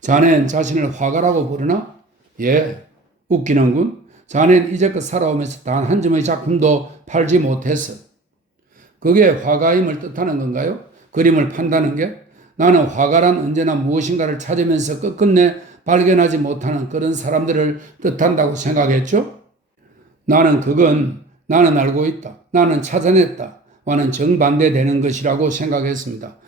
자넨 자신을 화가라고 부르나? 예, 웃기는군. 자넨 이제껏 살아오면서 단 한 점의 작품도 팔지 못했어. 그게 화가임을 뜻하는 건가요? 그림을 판다는 게? 나는 화가란 언제나 무엇인가를 찾으면서 끝끝내 발견하지 못하는 그런 사람들을 뜻한다고 생각했죠? 나는 알고 있다. 나는 찾아냈다. 와는 정반대되는 것이라고 생각했습니다.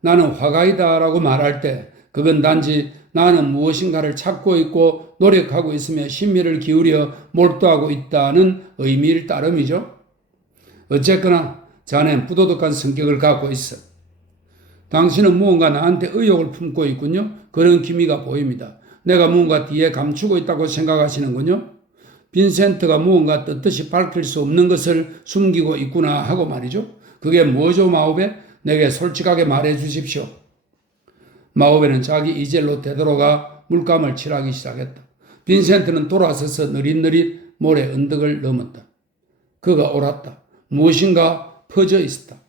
나는 화가이다라고 말할 때 그건 단지 나는 무엇인가를 찾고 있고 노력하고 있으며 심혈을 기울여 몰두하고 있다는 의미일 따름이죠. 어쨌거나 자네는 부도덕한 성격을 갖고 있어. 당신은 무언가 나한테 의욕을 품고 있군요. 그런 기미가 보입니다. 내가 무언가 뒤에 감추고 있다고 생각하시는군요. 빈센트가 무언가 떳떳이 밝힐 수 없는 것을 숨기고 있구나 하고 말이죠. 그게 뭐죠, 마오베? 내게 솔직하게 말해 주십시오. 마오베는 자기 이젤로 되돌아가 물감을 칠하기 시작했다. 빈센트는 돌아서서 느릿느릿 모래 언덕을 넘었다. 그가 옳았다. 무엇인가 퍼져 있었다.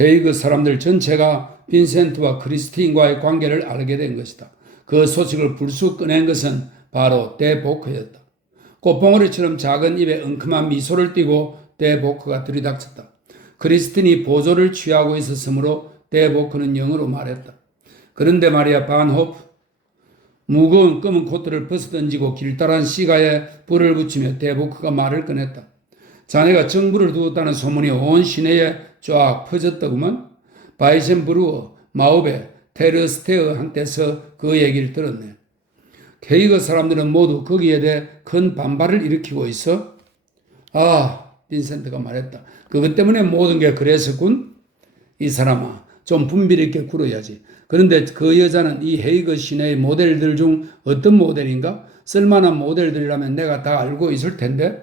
헤이그 사람들 전체가 빈센트와 크리스틴과의 관계를 알게 된 것이다. 그 소식을 불쑥 꺼낸 것은 바로 데보크였다. 꽃봉오리처럼 작은 입에 엉큼한 미소를 띠고 데보크가 들이닥쳤다. 크리스틴이 보조를 취하고 있었으므로 데보크는 영어로 말했다. 그런데 말이야, 반호프. 무거운 검은 코트를 벗어던지고 길다란 시가에 불을 붙이며 데보크가 말을 꺼냈다. 자네가 정부를 두었다는 소문이 온 시내에 쫙 퍼졌더구먼. 바이센브루어, 마우베, 테르스테어 한테서 그 얘기를 들었네. 케이거 사람들은 모두 거기에 대해 큰 반발을 일으키고 있어. 아, 빈센트가 말했다. 그것 때문에 모든 게 그랬었군. 이 사람아, 좀 분별 있게 굴어야지. 그런데 그 여자는 이 헤이거 시내의 모델들 중 어떤 모델인가? 쓸만한 모델들이라면 내가 다 알고 있을 텐데.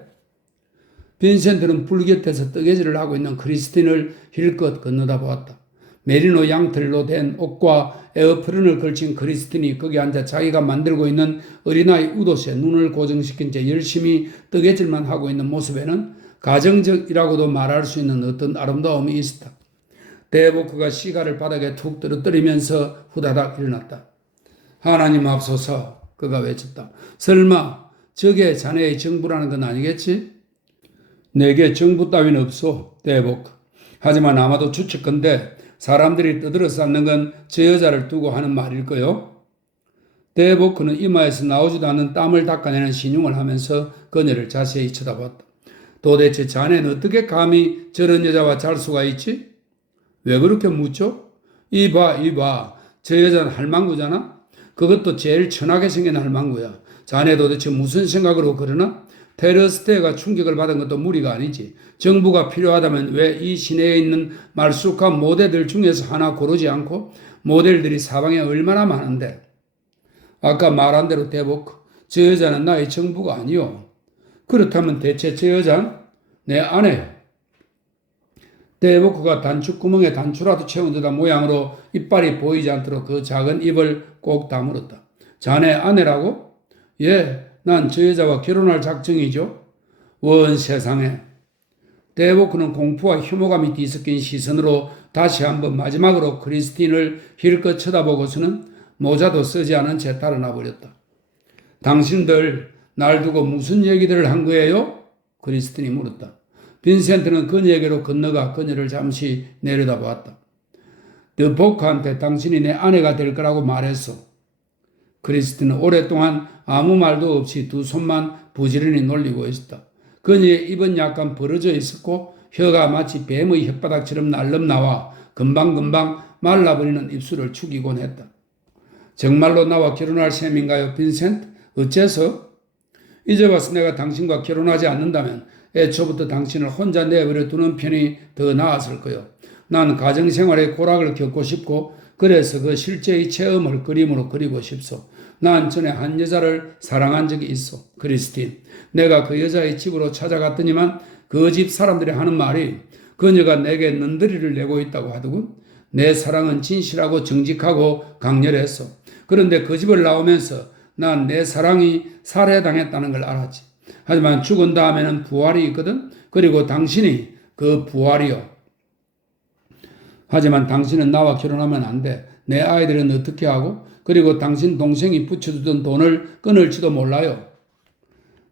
빈센트는 불 곁에서 뜨개질을 하고 있는 크리스틴을 힐끗 건너다 보았다. 메리노 양털로 된 옷과 에어프런을 걸친 크리스틴이 거기 앉아 자기가 만들고 있는 어린아이 우도시에 눈을 고정시킨 채 열심히 뜨개질만 하고 있는 모습에는 가정적이라고도 말할 수 있는 어떤 아름다움이 있었다. 데보크가 시가를 바닥에 툭 떨어뜨리면서 후다닥 일어났다. 하나님 앞서서 그가 외쳤다. 설마 저게 자네의 정부라는 건 아니겠지? 내게 정부 따위는 없소, 데보크. 하지만 아마도 추측건데 사람들이 떠들어 쌓는 건 저 여자를 두고 하는 말일 거요. 데보크는 이마에서 나오지도 않는 땀을 닦아내는 신용을 하면서 그녀를 자세히 쳐다봤다. 도대체 자네는 어떻게 감히 저런 여자와 잘 수가 있지? 왜 그렇게 묻죠? 이봐. 저 여자는 할망구잖아? 그것도 제일 천하게 생긴 할망구야. 자네 도대체 무슨 생각으로 그러나? 테르스테가 충격을 받은 것도 무리가 아니지. 정부가 필요하다면 왜 이 시내에 있는 말쑥한 모델들 중에서 하나 고르지 않고 모델들이 사방에 얼마나 많은데. 아까 말한 대로 데보크, 저 여자는 나의 정부가 아니요. 그렇다면 대체 저 여자는 내 아내. 데보크가 단추구멍에 단추라도 채운 듯한 모양으로 이빨이 보이지 않도록 그 작은 입을 꼭 다물었다. 자네 아내라고? 예, 난 저 여자와 결혼할 작정이죠. 원 세상에. 데보크는 공포와 혐오감이 뒤섞인 시선으로 다시 한번 마지막으로 크리스틴을 힐끗 쳐다보고서는 모자도 쓰지 않은 채 달아나 버렸다. 당신들 날 두고 무슨 얘기들을 한 거예요? 크리스틴이 물었다. 빈센트는 그녀에게로 건너가 그녀를 잠시 내려다보았다. 데보크한테 당신이 내 아내가 될 거라고 말했어. 크리스틴은 오랫동안 아무 말도 없이 두 손만 부지런히 놀리고 있었다. 그녀의 입은 약간 벌어져 있었고 혀가 마치 뱀의 혓바닥처럼 날름 나와 금방금방 말라버리는 입술을 축이곤 했다. 정말로 나와 결혼할 셈인가요, 빈센트? 어째서? 이제 와서 내가 당신과 결혼하지 않는다면 애초부터 당신을 혼자 내버려 두는 편이 더 나았을 거요. 난 가정생활의 고락을 겪고 싶고 그래서 그 실제의 체험을 그림으로 그리고 싶소. 난 전에 한 여자를 사랑한 적이 있어. 크리스틴. 내가 그 여자의 집으로 찾아갔더니만 그 집 사람들이 하는 말이 그녀가 내게 는더리를 내고 있다고 하더군. 내 사랑은 진실하고 정직하고 강렬했어. 그런데 그 집을 나오면서 난 내 사랑이 살해당했다는 걸 알았지. 하지만 죽은 다음에는 부활이 있거든. 그리고 당신이 그 부활이요. 하지만 당신은 나와 결혼하면 안 돼. 내 아이들은 어떻게 하고? 그리고 당신 동생이 붙여두던 돈을 끊을지도 몰라요.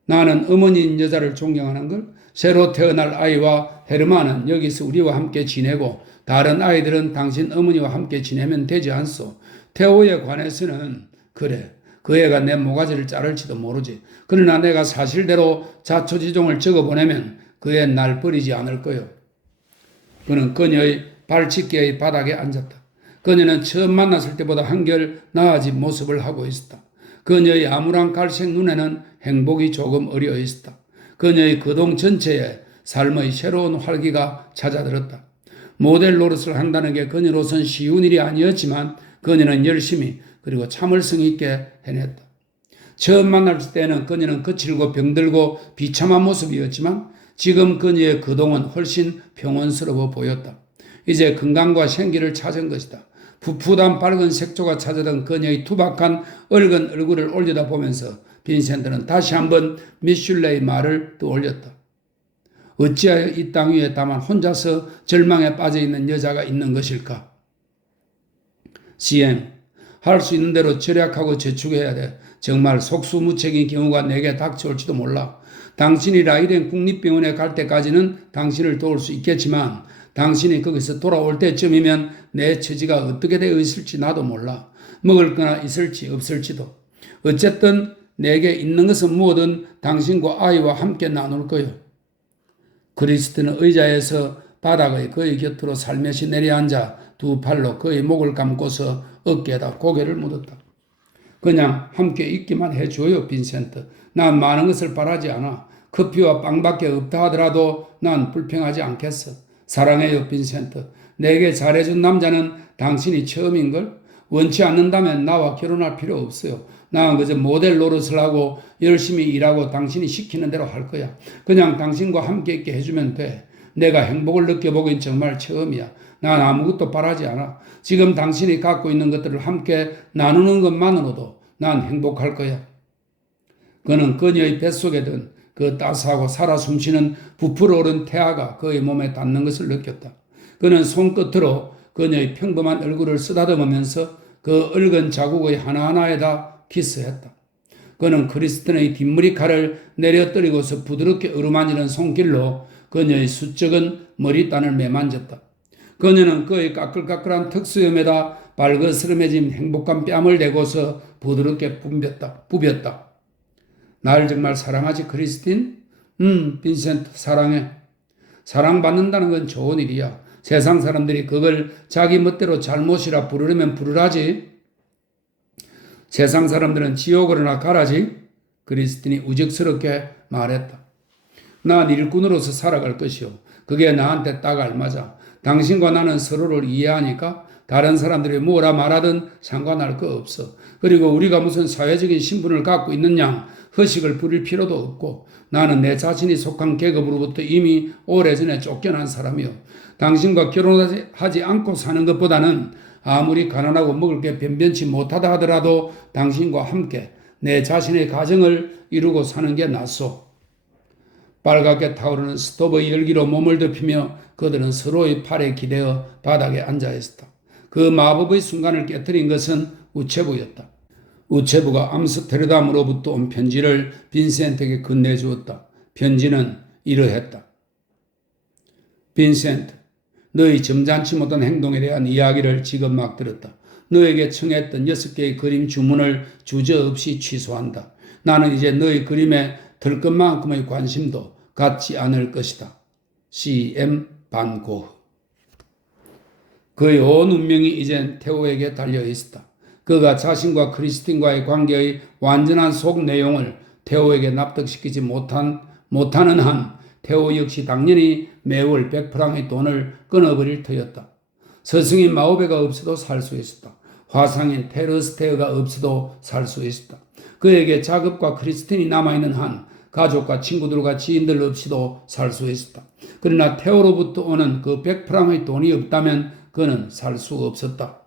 나는 어머니인 여자를 존경하는 걸. 새로 태어날 아이와 헤르마는 여기서 우리와 함께 지내고 다른 아이들은 당신 어머니와 함께 지내면 되지 않소. 태호에 관해서는 그래. 그 애가 내 모가지를 자를지도 모르지. 그러나 내가 사실대로 자초지종을 적어보내면 그 애 날 버리지 않을 거요. 그는 그녀의 발치기의 바닥에 앉았다. 그녀는 처음 만났을 때보다 한결 나아진 모습을 하고 있었다. 그녀의 암울한 갈색 눈에는 행복이 조금 어려 있었다. 그녀의 거동 전체에 삶의 새로운 활기가 찾아들었다. 모델 노릇을 한다는 게 그녀로선 쉬운 일이 아니었지만 그녀는 열심히 그리고 참을성 있게 해냈다. 처음 만날 때는 그녀는 거칠고 병들고 비참한 모습이었지만 지금 그녀의 거동은 훨씬 평온스러워 보였다. 이제 건강과 생기를 찾은 것이다. 푸푸단 밝은 색조가 찾아든 그녀의 투박한 붉은 얼굴을 올려다보면서 빈센트는 다시 한번 미슐레의 말을 떠올렸다. 어찌하여 이 땅 위에 다만 혼자서 절망에 빠져있는 여자가 있는 것일까? CM, 할 수 있는 대로 절약하고 저축해야 돼. 정말 속수무책인 경우가 내게 닥쳐올지도 몰라. 당신이 라이덴 국립병원에 갈 때까지는 당신을 도울 수 있겠지만 당신이 거기서 돌아올 때쯤이면 내 처지가 어떻게 되어 있을지 나도 몰라. 먹을 거나 있을지 없을지도. 어쨌든 내게 있는 것은 무엇든 당신과 아이와 함께 나눌 거요. 그리스도는 의자에서 바닥의 그의 곁으로 살며시 내려앉아 두 팔로 그의 목을 감고서 어깨에다 고개를 묻었다. 그냥 함께 있기만 해줘요, 빈센트. 난 많은 것을 바라지 않아. 커피와 빵밖에 없다 하더라도 난 불평하지 않겠어. 사랑해요, 빈센트. 내게 잘해준 남자는 당신이 처음인걸? 원치 않는다면 나와 결혼할 필요 없어요. 난 그저 모델 노릇을 하고 열심히 일하고 당신이 시키는 대로 할 거야. 그냥 당신과 함께 있게 해주면 돼. 내가 행복을 느껴보긴 정말 처음이야. 난 아무것도 바라지 않아. 지금 당신이 갖고 있는 것들을 함께 나누는 것만으로도 난 행복할 거야. 그는 그녀의 뱃속에 든 그 따스하고 살아 숨쉬는 부풀어 오른 태아가 그의 몸에 닿는 것을 느꼈다. 그는 손끝으로 그녀의 평범한 얼굴을 쓰다듬으면서 그 붉은 자국의 하나하나에다 키스했다. 그는 크리스틴의 뒷머리칼을 내려뜨리고서 부드럽게 어루만지는 손길로 그녀의 수쩍은 머리단을 매만졌다. 그녀는 그의 까끌까끌한 턱수염에다 발그스름해진 행복한 뺨을 대고서 부드럽게 부볐다. 날 정말 사랑하지, 크리스틴? 빈센트, 사랑해. 사랑받는다는 건 좋은 일이야. 세상 사람들이 그걸 자기 멋대로 잘못이라 부르려면 부르라지. 세상 사람들은 지옥으로나 가라지. 크리스틴이 우직스럽게 말했다. 난 일꾼으로서 살아갈 것이오. 그게 나한테 딱 알맞아. 당신과 나는 서로를 이해하니까 다른 사람들이 뭐라 말하든 상관할 거 없어. 그리고 우리가 무슨 사회적인 신분을 갖고 있느냐 허식을 부릴 필요도 없고 나는 내 자신이 속한 계급으로부터 이미 오래전에 쫓겨난 사람이요. 당신과 결혼하지 않고 사는 것보다는 아무리 가난하고 먹을 게 변변치 못하다 하더라도 당신과 함께 내 자신의 가정을 이루고 사는 게 낫소. 빨갛게 타오르는 스토브의 열기로 몸을 덮이며 그들은 서로의 팔에 기대어 바닥에 앉아 있었다. 그 마법의 순간을 깨뜨린 것은 우체부였다. 우체부가 암스테르담으로부터 온 편지를 빈센트에게 건네주었다. 편지는 이러했다. 빈센트, 너의 점잖지 못한 행동에 대한 이야기를 지금 막 들었다. 너에게 청했던 6개의 그림 주문을 주저없이 취소한다. 나는 이제 너의 그림에 들 것만큼의 관심도 갖지 않을 것이다. C.M. 반 고흐. 그의 온 운명이 이젠 테오에게 달려 있었다. 그가 자신과 크리스틴과의 관계의 완전한 속 내용을 테오에게 납득시키지 못하는 한 테오 역시 당연히 매월 100프랑의 돈을 끊어버릴 터였다. 스승인 마오베가 없어도 살 수 있었다. 화상인 테르스테어가 없어도 살 수 있었다. 그에게 자급과 크리스틴이 남아있는 한 가족과 친구들과 지인들 없이도 살 수 있었다. 그러나 테오로부터 오는 그 100프랑의 돈이 없다면 그는 살 수 없었다.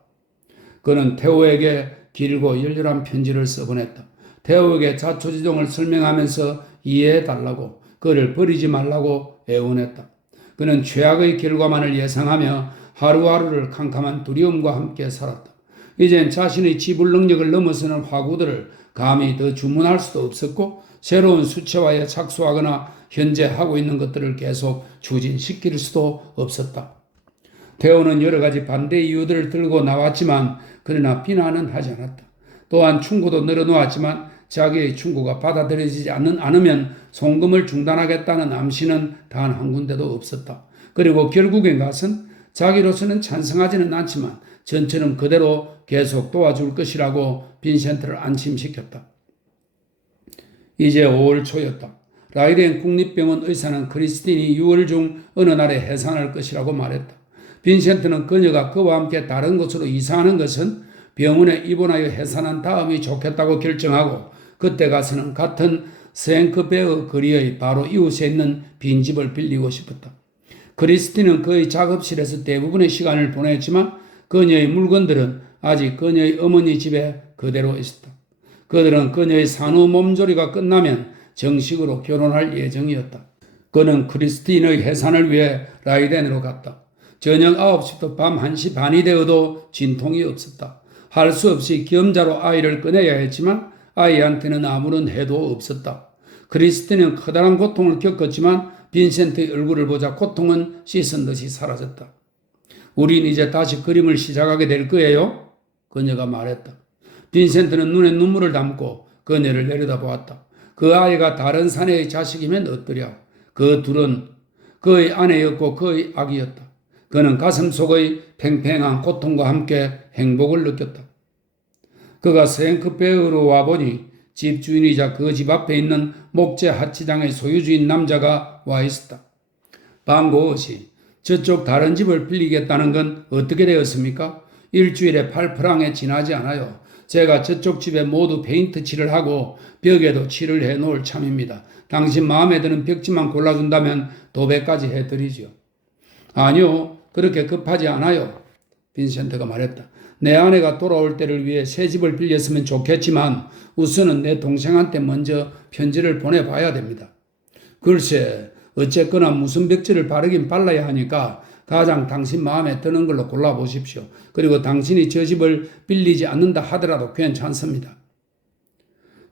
그는 테오에게 길고 열렬한 편지를 써보냈다. 테오에게 자초지종을 설명하면서 이해해달라고, 그를 버리지 말라고 애원했다. 그는 최악의 결과만을 예상하며 하루하루를 캄캄한 두려움과 함께 살았다. 이젠 자신의 지불 능력을 넘어서는 화구들을 감히 더 주문할 수도 없었고 새로운 수채화에 착수하거나 현재 하고 있는 것들을 계속 추진시킬 수도 없었다. 테오는 여러 가지 반대 이유들을 들고 나왔지만 그러나 비난은 하지 않았다. 또한 충고도 늘어놓았지만 자기의 충고가 받아들여지지 않으면 송금을 중단하겠다는 암시는 단 한 군데도 없었다. 그리고 결국엔 것은 자기로서는 찬성하지는 않지만 전처럼 그대로 계속 도와줄 것이라고 빈센트를 안심시켰다. 이제 5월 초였다. 라이덴 국립병원 의사는 크리스틴이 6월 중 어느 날에 해산할 것이라고 말했다. 빈센트는 그녀가 그와 함께 다른 곳으로 이사하는 것은 병원에 입원하여 해산한 다음이 좋겠다고 결정하고 그때 가서는 같은 생크베어 거리의 바로 이웃에 있는 빈집을 빌리고 싶었다. 크리스틴은 그의 작업실에서 대부분의 시간을 보냈지만 그녀의 물건들은 아직 그녀의 어머니 집에 그대로 있었다. 그들은 그녀의 산후 몸조리가 끝나면 정식으로 결혼할 예정이었다. 그는 크리스틴의 해산을 위해 라이덴으로 갔다. 저녁 9시부터 밤 1시 반이 되어도 진통이 없었다. 할 수 없이 기험자로 아이를 꺼내야 했지만 아이한테는 아무런 해도 없었다. 크리스틴은 커다란 고통을 겪었지만 빈센트의 얼굴을 보자 고통은 씻은 듯이 사라졌다. 우린 이제 다시 그림을 시작하게 될 거예요. 그녀가 말했다. 빈센트는 눈에 눈물을 담고 그녀를 내려다보았다. 그 아이가 다른 사내의 자식이면 어떠랴. 그 둘은 그의 아내였고 그의 아기였다. 그는 가슴속의 팽팽한 고통과 함께 행복을 느꼈다. 그가 생크베어로 와보니 집주인이자 그 집 앞에 있는 목재 하치장의 소유주인 남자가 와 있었다. 반고시, 저쪽 다른 집을 빌리겠다는 건 어떻게 되었습니까? 일주일에 8프랑에 지나지 않아요. 제가 저쪽 집에 모두 페인트 칠을 하고 벽에도 칠을 해놓을 참입니다. 당신 마음에 드는 벽지만 골라준다면 도배까지 해드리죠. 아니요, 그렇게 급하지 않아요. 빈센트가 말했다. 내 아내가 돌아올 때를 위해 새 집을 빌렸으면 좋겠지만 우선은 내 동생한테 먼저 편지를 보내봐야 됩니다. 글쎄, 어쨌거나 무슨 벽지를 바르긴 발라야 하니까 가장 당신 마음에 드는 걸로 골라보십시오. 그리고 당신이 저 집을 빌리지 않는다 하더라도 괜찮습니다.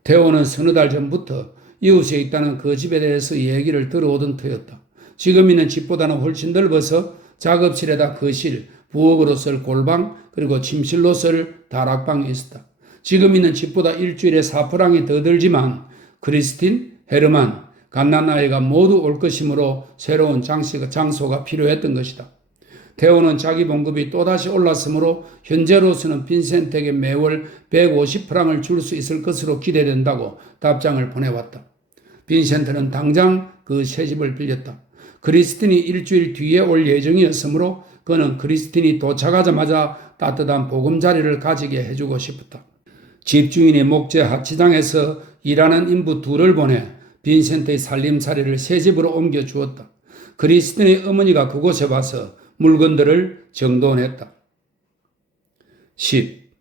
태호는 서너 달 전부터 이웃에 있다는 그 집에 대해서 얘기를 들어오던 터였다. 지금 있는 집보다는 훨씬 넓어서 작업실에다 거실, 부엌으로 쓸 골방, 그리고 침실로 쓸 다락방이 있었다. 지금 있는 집보다 일주일에 4프랑이 더 들지만 크리스틴, 헤르만, 갓난아이가 모두 올 것이므로 새로운 장소가 필요했던 것이다. 태호는 자기 봉급이 또다시 올랐으므로 현재로서는 빈센트에게 매월 150프랑을 줄 수 있을 것으로 기대된다고 답장을 보내왔다. 빈센트는 당장 그 새 집을 빌렸다. 크리스틴이 일주일 뒤에 올 예정이었으므로 그는 크리스틴이 도착하자마자 따뜻한 보금자리를 가지게 해주고 싶었다. 집주인이 목재 하치장에서 일하는 인부 둘을 보내 빈센트의 살림살이를 새 집으로 옮겨 주었다. 크리스틴의 어머니가 그곳에 와서 물건들을 정돈했다. 10.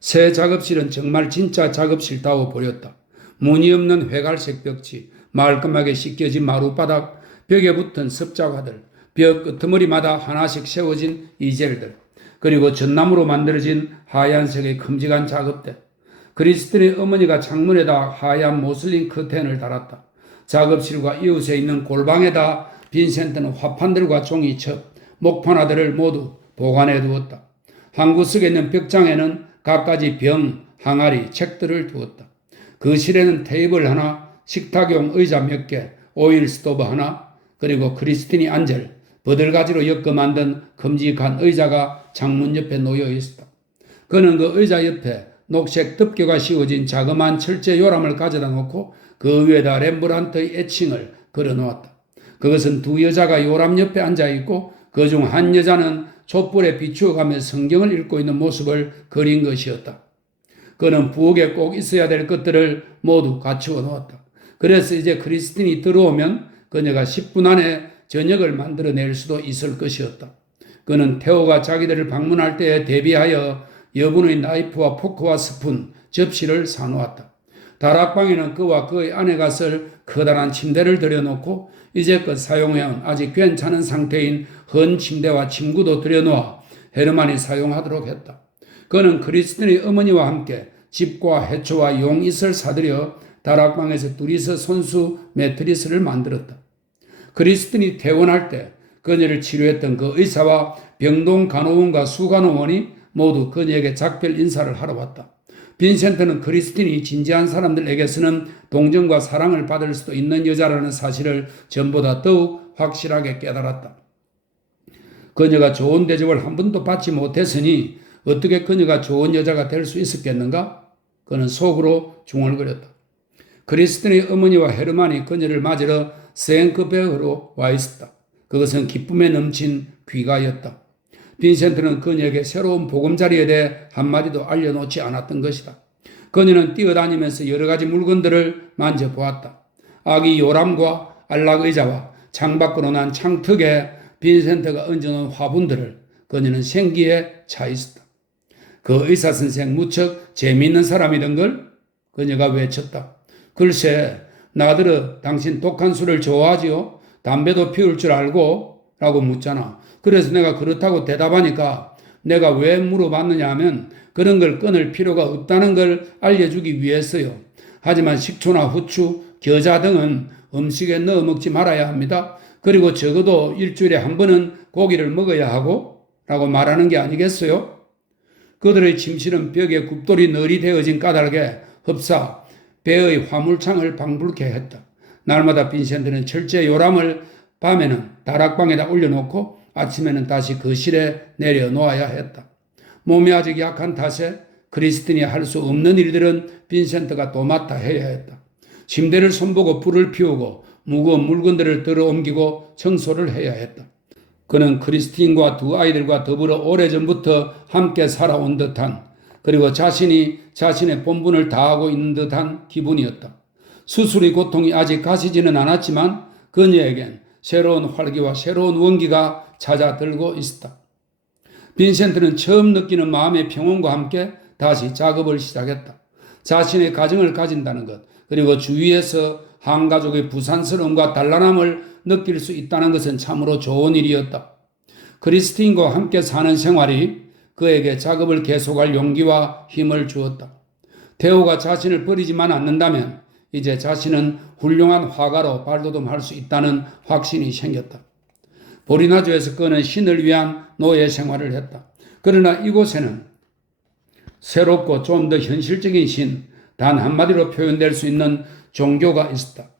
새 작업실은 정말 진짜 작업실다워 보였다. 무늬 없는 회갈색 벽지, 말끔하게 씻겨진 마룻바닥, 벽에 붙은 습자화들, 벽 끄트머리마다 하나씩 세워진 이젤들, 그리고 전나무로 만들어진 하얀색의 큼직한 작업대. 크리스틴의 어머니가 창문에다 하얀 모슬린 커튼을 달았다. 작업실과 이웃에 있는 골방에다 빈센트는 화판들과 종이첩, 목판화들을 모두 보관해 두었다. 한 구석에 있는 벽장에는 갖가지 병, 항아리, 책들을 두었다. 그 실에는 테이블 하나, 식탁용 의자 몇 개, 오일 스토브 하나, 그리고 크리스틴이 앉을 버들가지로 엮어 만든 큼직한 의자가 창문 옆에 놓여 있었다. 그는 그 의자 옆에 녹색 덮개가 씌워진 자그마한 철제 요람을 가져다 놓고 그 위에다 렘브란트의 애칭을 걸어 놓았다. 그것은 두 여자가 요람 옆에 앉아 있고 그중 한 여자는 촛불에 비추어가며 성경을 읽고 있는 모습을 그린 것이었다. 그는 부엌에 꼭 있어야 될 것들을 모두 갖추어 놓았다. 그래서 이제 크리스틴이 들어오면 그녀가 10분 안에 저녁을 만들어낼 수도 있을 것이었다. 그는 태호가 자기들을 방문할 때에 대비하여 여분의 나이프와 포크와 스푼, 접시를 사놓았다. 다락방에는 그와 그의 아내가 쓸 커다란 침대를 들여놓고 이제껏 사용해온 아직 괜찮은 상태인 헌 침대와 침구도 들여놓아 헤르만이 사용하도록 했다. 그는 크리스틴의 어머니와 함께 집과 해초와 용잇을 사들여 다락방에서 둘이서 손수 매트리스를 만들었다. 크리스틴이 퇴원할 때 그녀를 치료했던 그 의사와 병동 간호원과 수간호원이 모두 그녀에게 작별 인사를 하러 왔다. 빈센트는 크리스틴이 진지한 사람들에게서는 동정과 사랑을 받을 수도 있는 여자라는 사실을 전보다 더욱 확실하게 깨달았다. 그녀가 좋은 대접을 한 번도 받지 못했으니 어떻게 그녀가 좋은 여자가 될 수 있었겠는가? 그는 속으로 중얼거렸다. 크리스틴의 어머니와 헤르만이 그녀를 맞으러 생크베어로 와 있었다. 그것은 기쁨에 넘친 귀가였다. 빈센트는 그녀에게 새로운 보금자리에 대해 한마디도 알려놓지 않았던 것이다. 그녀는 뛰어다니면서 여러 가지 물건들을 만져보았다. 아기 요람과 안락의자와 창밖으로 난 창턱에 빈센트가 얹어놓은 화분들을, 그녀는 생기에 차 있었다. 그 의사 선생 무척 재미있는 사람이던 걸 그녀가 외쳤다. 글쎄, 나들어 당신 독한 술을 좋아하지요? 담배도 피울 줄 알고? 라고 묻잖아. 그래서 내가 그렇다고 대답하니까 내가 왜 물어봤느냐 하면 그런 걸 끊을 필요가 없다는 걸 알려주기 위해서요. 하지만 식초나 후추, 겨자 등은 음식에 넣어 먹지 말아야 합니다. 그리고 적어도 일주일에 한 번은 고기를 먹어야 하고 라고 말하는 게 아니겠어요? 그들의 침실은 벽에 굽돌이 널이 되어진 까닭에 흡사 배의 화물창을 방불케 했다. 날마다 빈센트는 철제 요람을 밤에는 다락방에다 올려놓고 아침에는 다시 거실에 내려놓아야 했다. 몸이 아직 약한 탓에 크리스틴이 할 수 없는 일들은 빈센트가 도맡아 해야 했다. 침대를 손보고 불을 피우고 무거운 물건들을 들어 옮기고 청소를 해야 했다. 그는 크리스틴과 두 아이들과 더불어 오래전부터 함께 살아온 듯한 그리고 자신이 자신의 본분을 다하고 있는 듯한 기분이었다. 수술의 고통이 아직 가시지는 않았지만 그녀에겐 새로운 활기와 새로운 원기가 찾아들고 있었다. 빈센트는 처음 느끼는 마음의 평온과 함께 다시 작업을 시작했다. 자신의 가정을 가진다는 것, 그리고 주위에서 한 가족의 부산스러움과 단란함을 느낄 수 있다는 것은 참으로 좋은 일이었다. 크리스틴과 함께 사는 생활이 그에게 작업을 계속할 용기와 힘을 주었다. 테오가 자신을 버리지만 않는다면 이제 자신은 훌륭한 화가로 발돋움할 수 있다는 확신이 생겼다. 보리나주에서 그는 신을 위한 노예 생활을 했다. 그러나 이곳에는 새롭고 좀 더 현실적인 신, 단 한마디로 표현될 수 있는 종교가 있었다.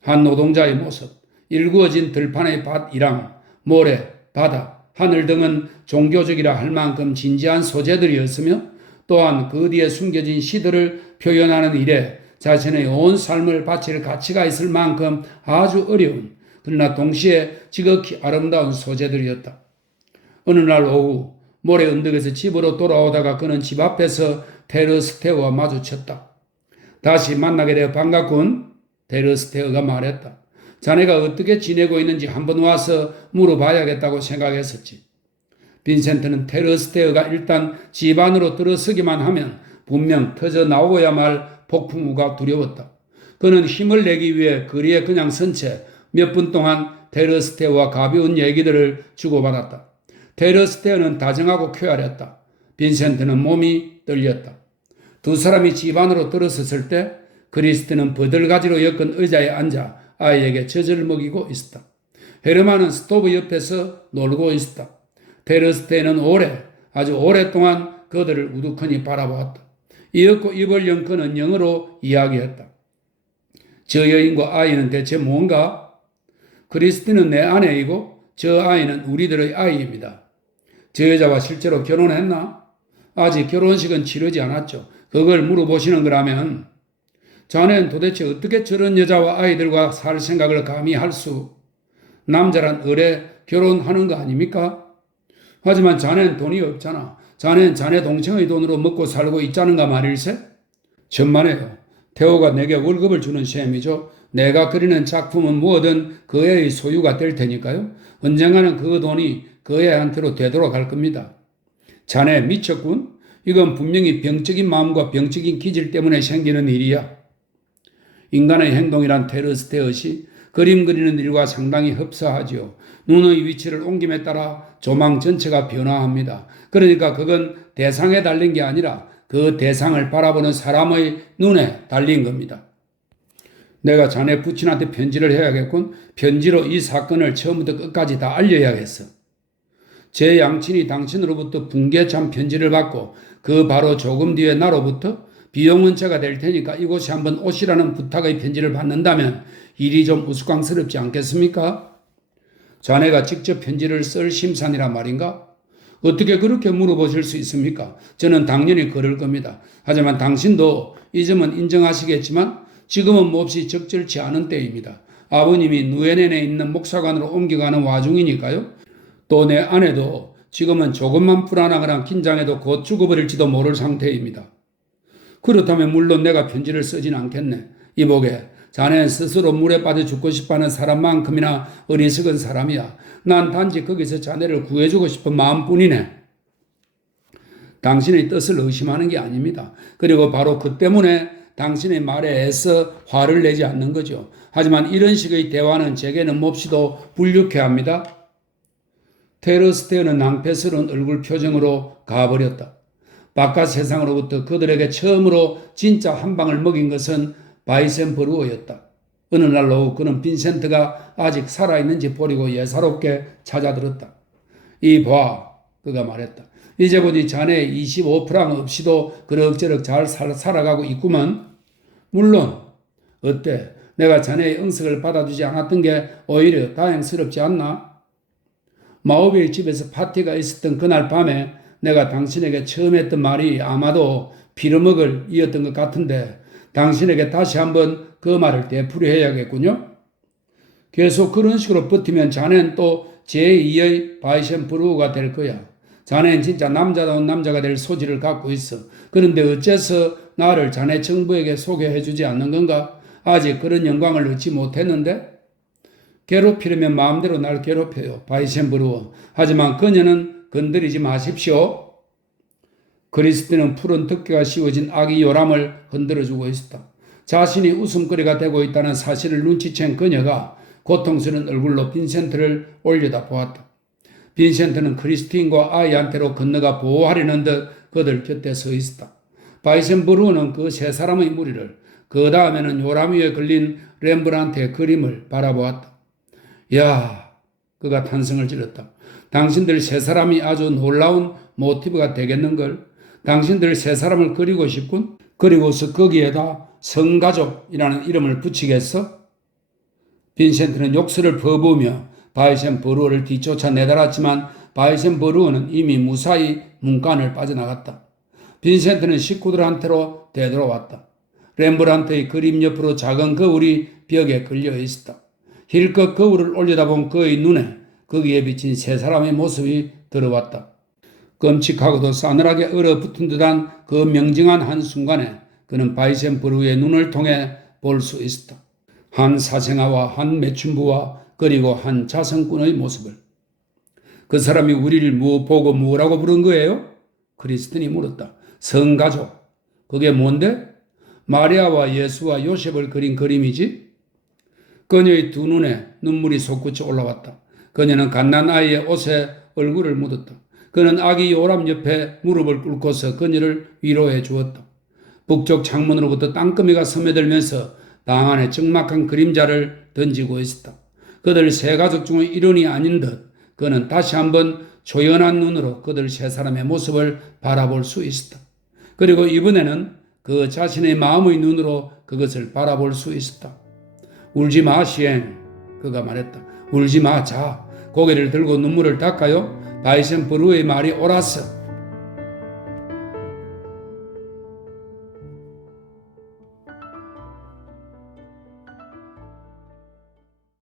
한 노동자의 모습, 일구어진 들판의 밭이랑 모래, 바다, 하늘 등은 종교적이라 할 만큼 진지한 소재들이었으며 또한 그 뒤에 숨겨진 시들을 표현하는 일에 자신의 온 삶을 바칠 가치가 있을 만큼 아주 어려운 그러나 동시에 지극히 아름다운 소재들이었다. 어느 날 오후 모래 언덕에서 집으로 돌아오다가 그는 집 앞에서 테르스테어와 마주쳤다. 다시 만나게 되어 반갑군. 테르스테어가 말했다. 자네가 어떻게 지내고 있는지 한번 와서 물어봐야겠다고 생각했었지. 빈센트는 테르스테어가 일단 집 안으로 들어서기만 하면 분명 터져 나오고야 말 폭풍우가 두려웠다. 그는 힘을 내기 위해 거리에 그냥 선 채 몇 분 동안 테르스테어와 가벼운 얘기들을 주고받았다. 테르스테어는 다정하고 쾌활했다. 빈센트는 몸이 떨렸다. 두 사람이 집 안으로 들어섰을 때 크리스트는 버들가지로 엮은 의자에 앉아 아이에게 젖을 먹이고 있었다. 헤르만은 스토브 옆에서 놀고 있었다. 테르스테어는 아주 오랫동안 그들을 우두커니 바라보았다. 이윽고 입을 연 그는 영어로 이야기했다. 저 여인과 아이는 대체 뭔가? 크리스티는 내 아내이고 저 아이는 우리들의 아이입니다. 저 여자와 실제로 결혼했나? 아직 결혼식은 치르지 않았죠. 그걸 물어보시는 거라면 자네는 도대체 어떻게 저런 여자와 아이들과 살 생각을 감히 할 수? 남자란 의뢰 결혼하는 거 아닙니까? 하지만 자네는 돈이 없잖아. 자네는 자네 동생의 돈으로 먹고 살고 있자는가 말일세? 천만에요. 테오가 내게 월급을 주는 셈이죠. 내가 그리는 작품은 뭐든 그 애의 소유가 될 테니까요. 언젠가는 그 돈이 그 애한테로 되돌아갈 겁니다. 자네 미쳤군? 이건 분명히 병적인 마음과 병적인 기질 때문에 생기는 일이야. 인간의 행동이란 테르스테엇이 그림 그리는 일과 상당히 흡사하지요. 눈의 위치를 옮김에 따라 조망 전체가 변화합니다. 그러니까 그건 대상에 달린 게 아니라 그 대상을 바라보는 사람의 눈에 달린 겁니다. 내가 자네 부친한테 편지를 해야겠군. 편지로 이 사건을 처음부터 끝까지 다 알려야겠어. 제 양친이 당신으로부터 붕괴참 편지를 받고 그 바로 조금 뒤에 나로부터 비용은 제가 될 테니까 이곳에 한번 오시라는 부탁의 편지를 받는다면 일이 좀 우스꽝스럽지 않겠습니까? 자네가 직접 편지를 쓸 심산이란 말인가? 어떻게 그렇게 물어보실 수 있습니까? 저는 당연히 그럴 겁니다. 하지만 당신도 이 점은 인정하시겠지만 지금은 몹시 적절치 않은 때입니다. 아버님이 누에넨에 있는 목사관으로 옮겨가는 와중이니까요. 또 내 아내도 지금은 조금만 불안하거나 긴장해도 곧 죽어버릴지도 모를 상태입니다. 그렇다면 물론 내가 편지를 쓰진 않겠네. 이보게, 자네는 스스로 물에 빠져 죽고 싶어하는 사람만큼이나 어리석은 사람이야. 난 단지 거기서 자네를 구해주고 싶은 마음뿐이네. 당신의 뜻을 의심하는 게 아닙니다. 그리고 바로 그 때문에 당신의 말에 애써 화를 내지 않는 거죠. 하지만 이런 식의 대화는 제게는 몹시도 불쾌해 합니다. 테르스테어는 낭패스러운 얼굴 표정으로 가버렸다. 바깥 세상으로부터 그들에게 처음으로 진짜 한 방을 먹인 것은 바이센버루어였다. 어느 날 오후 그는 빈센트가 아직 살아있는지 보려고 예사롭게 찾아들었다. 이 봐, 그가 말했다. 이제 부디 자네 25프랑 없이도 그럭저럭 잘 살아가고 있구먼. 물론 어때? 내가 자네의 응석을 받아주지 않았던 게 오히려 다행스럽지 않나? 마오비의 집에서 파티가 있었던 그날 밤에 내가 당신에게 처음 했던 말이 아마도 빌어먹을 이었던 것 같은데 당신에게 다시 한번 그 말을 되풀이해야겠군요. 계속 그런 식으로 버티면 자네는 또 제2의 바이센브루가 될 거야. 자네는 진짜 남자다운 남자가 될 소질을 갖고 있어. 그런데 어째서 나를 자네 정부에게 소개해주지 않는 건가? 아직 그런 영광을 얻지 못했는데? 괴롭히려면 마음대로 날 괴롭혀요. 바이센브루어. 하지만 그녀는 건드리지 마십시오. 그리스도는 푸른 덮개가 씌워진 아기 요람을 흔들어주고 있었다. 자신이 웃음거리가 되고 있다는 사실을 눈치챈 그녀가 고통스러운 얼굴로 빈센트를 올려다보았다. 빈센트는 크리스틴과 아이한테로 건너가 보호하려는 듯 그들 곁에 서 있었다. 바이센브루어는 그 세 사람의 무리를, 그 다음에는 요람 위에 걸린 렘브란트의 그림을 바라보았다. 야, 그가 탄성을 질렀다. 당신들 세 사람이 아주 놀라운 모티브가 되겠는걸. 당신들 세 사람을 그리고 싶군. 그리고서 거기에다 성가족이라는 이름을 붙이겠어? 빈센트는 욕설을 퍼부으며 바이센버루어를 뒤쫓아 내달았지만 바이센버루어는 이미 무사히 문간을 빠져나갔다. 빈센트는 식구들한테로 되돌아왔다. 렘브란트의 그림 옆으로 작은 거울이 벽에 걸려 있었다. 힐끗 거울을 올려다본 그의 눈에 거기에 비친 세 사람의 모습이 들어왔다. 끔찍하고도 싸늘하게 얼어붙은 듯한 그 명징한 한순간에 그는 바이센버루어의 눈을 통해 볼 수 있었다. 한 사생아와 한 매춘부와 그리고 한 자성꾼의 모습을. 그 사람이 우리를 보고 뭐라고 부른 거예요? 크리스틴이 물었다. 성가족. 그게 뭔데? 마리아와 예수와 요셉을 그린 그림이지? 그녀의 두 눈에 눈물이 솟구쳐 올라왔다. 그녀는 갓난아이의 옷에 얼굴을 묻었다. 그는 아기 요람 옆에 무릎을 꿇고서 그녀를 위로해 주었다. 북쪽 창문으로부터 땅거미가 스며들면서 방 안에 적막한 그림자를 던지고 있었다. 그들 세 가족 중의 일원이 아닌 듯 그는 다시 한번 조연한 눈으로 그들 세 사람의 모습을 바라볼 수 있었다. 그리고 이번에는 그 자신의 마음의 눈으로 그것을 바라볼 수 있었다. 울지 마, 시엔. 그가 말했다. 울지 마, 자. 고개를 들고 눈물을 닦아요. 바이센버루어의 말이 옳았어.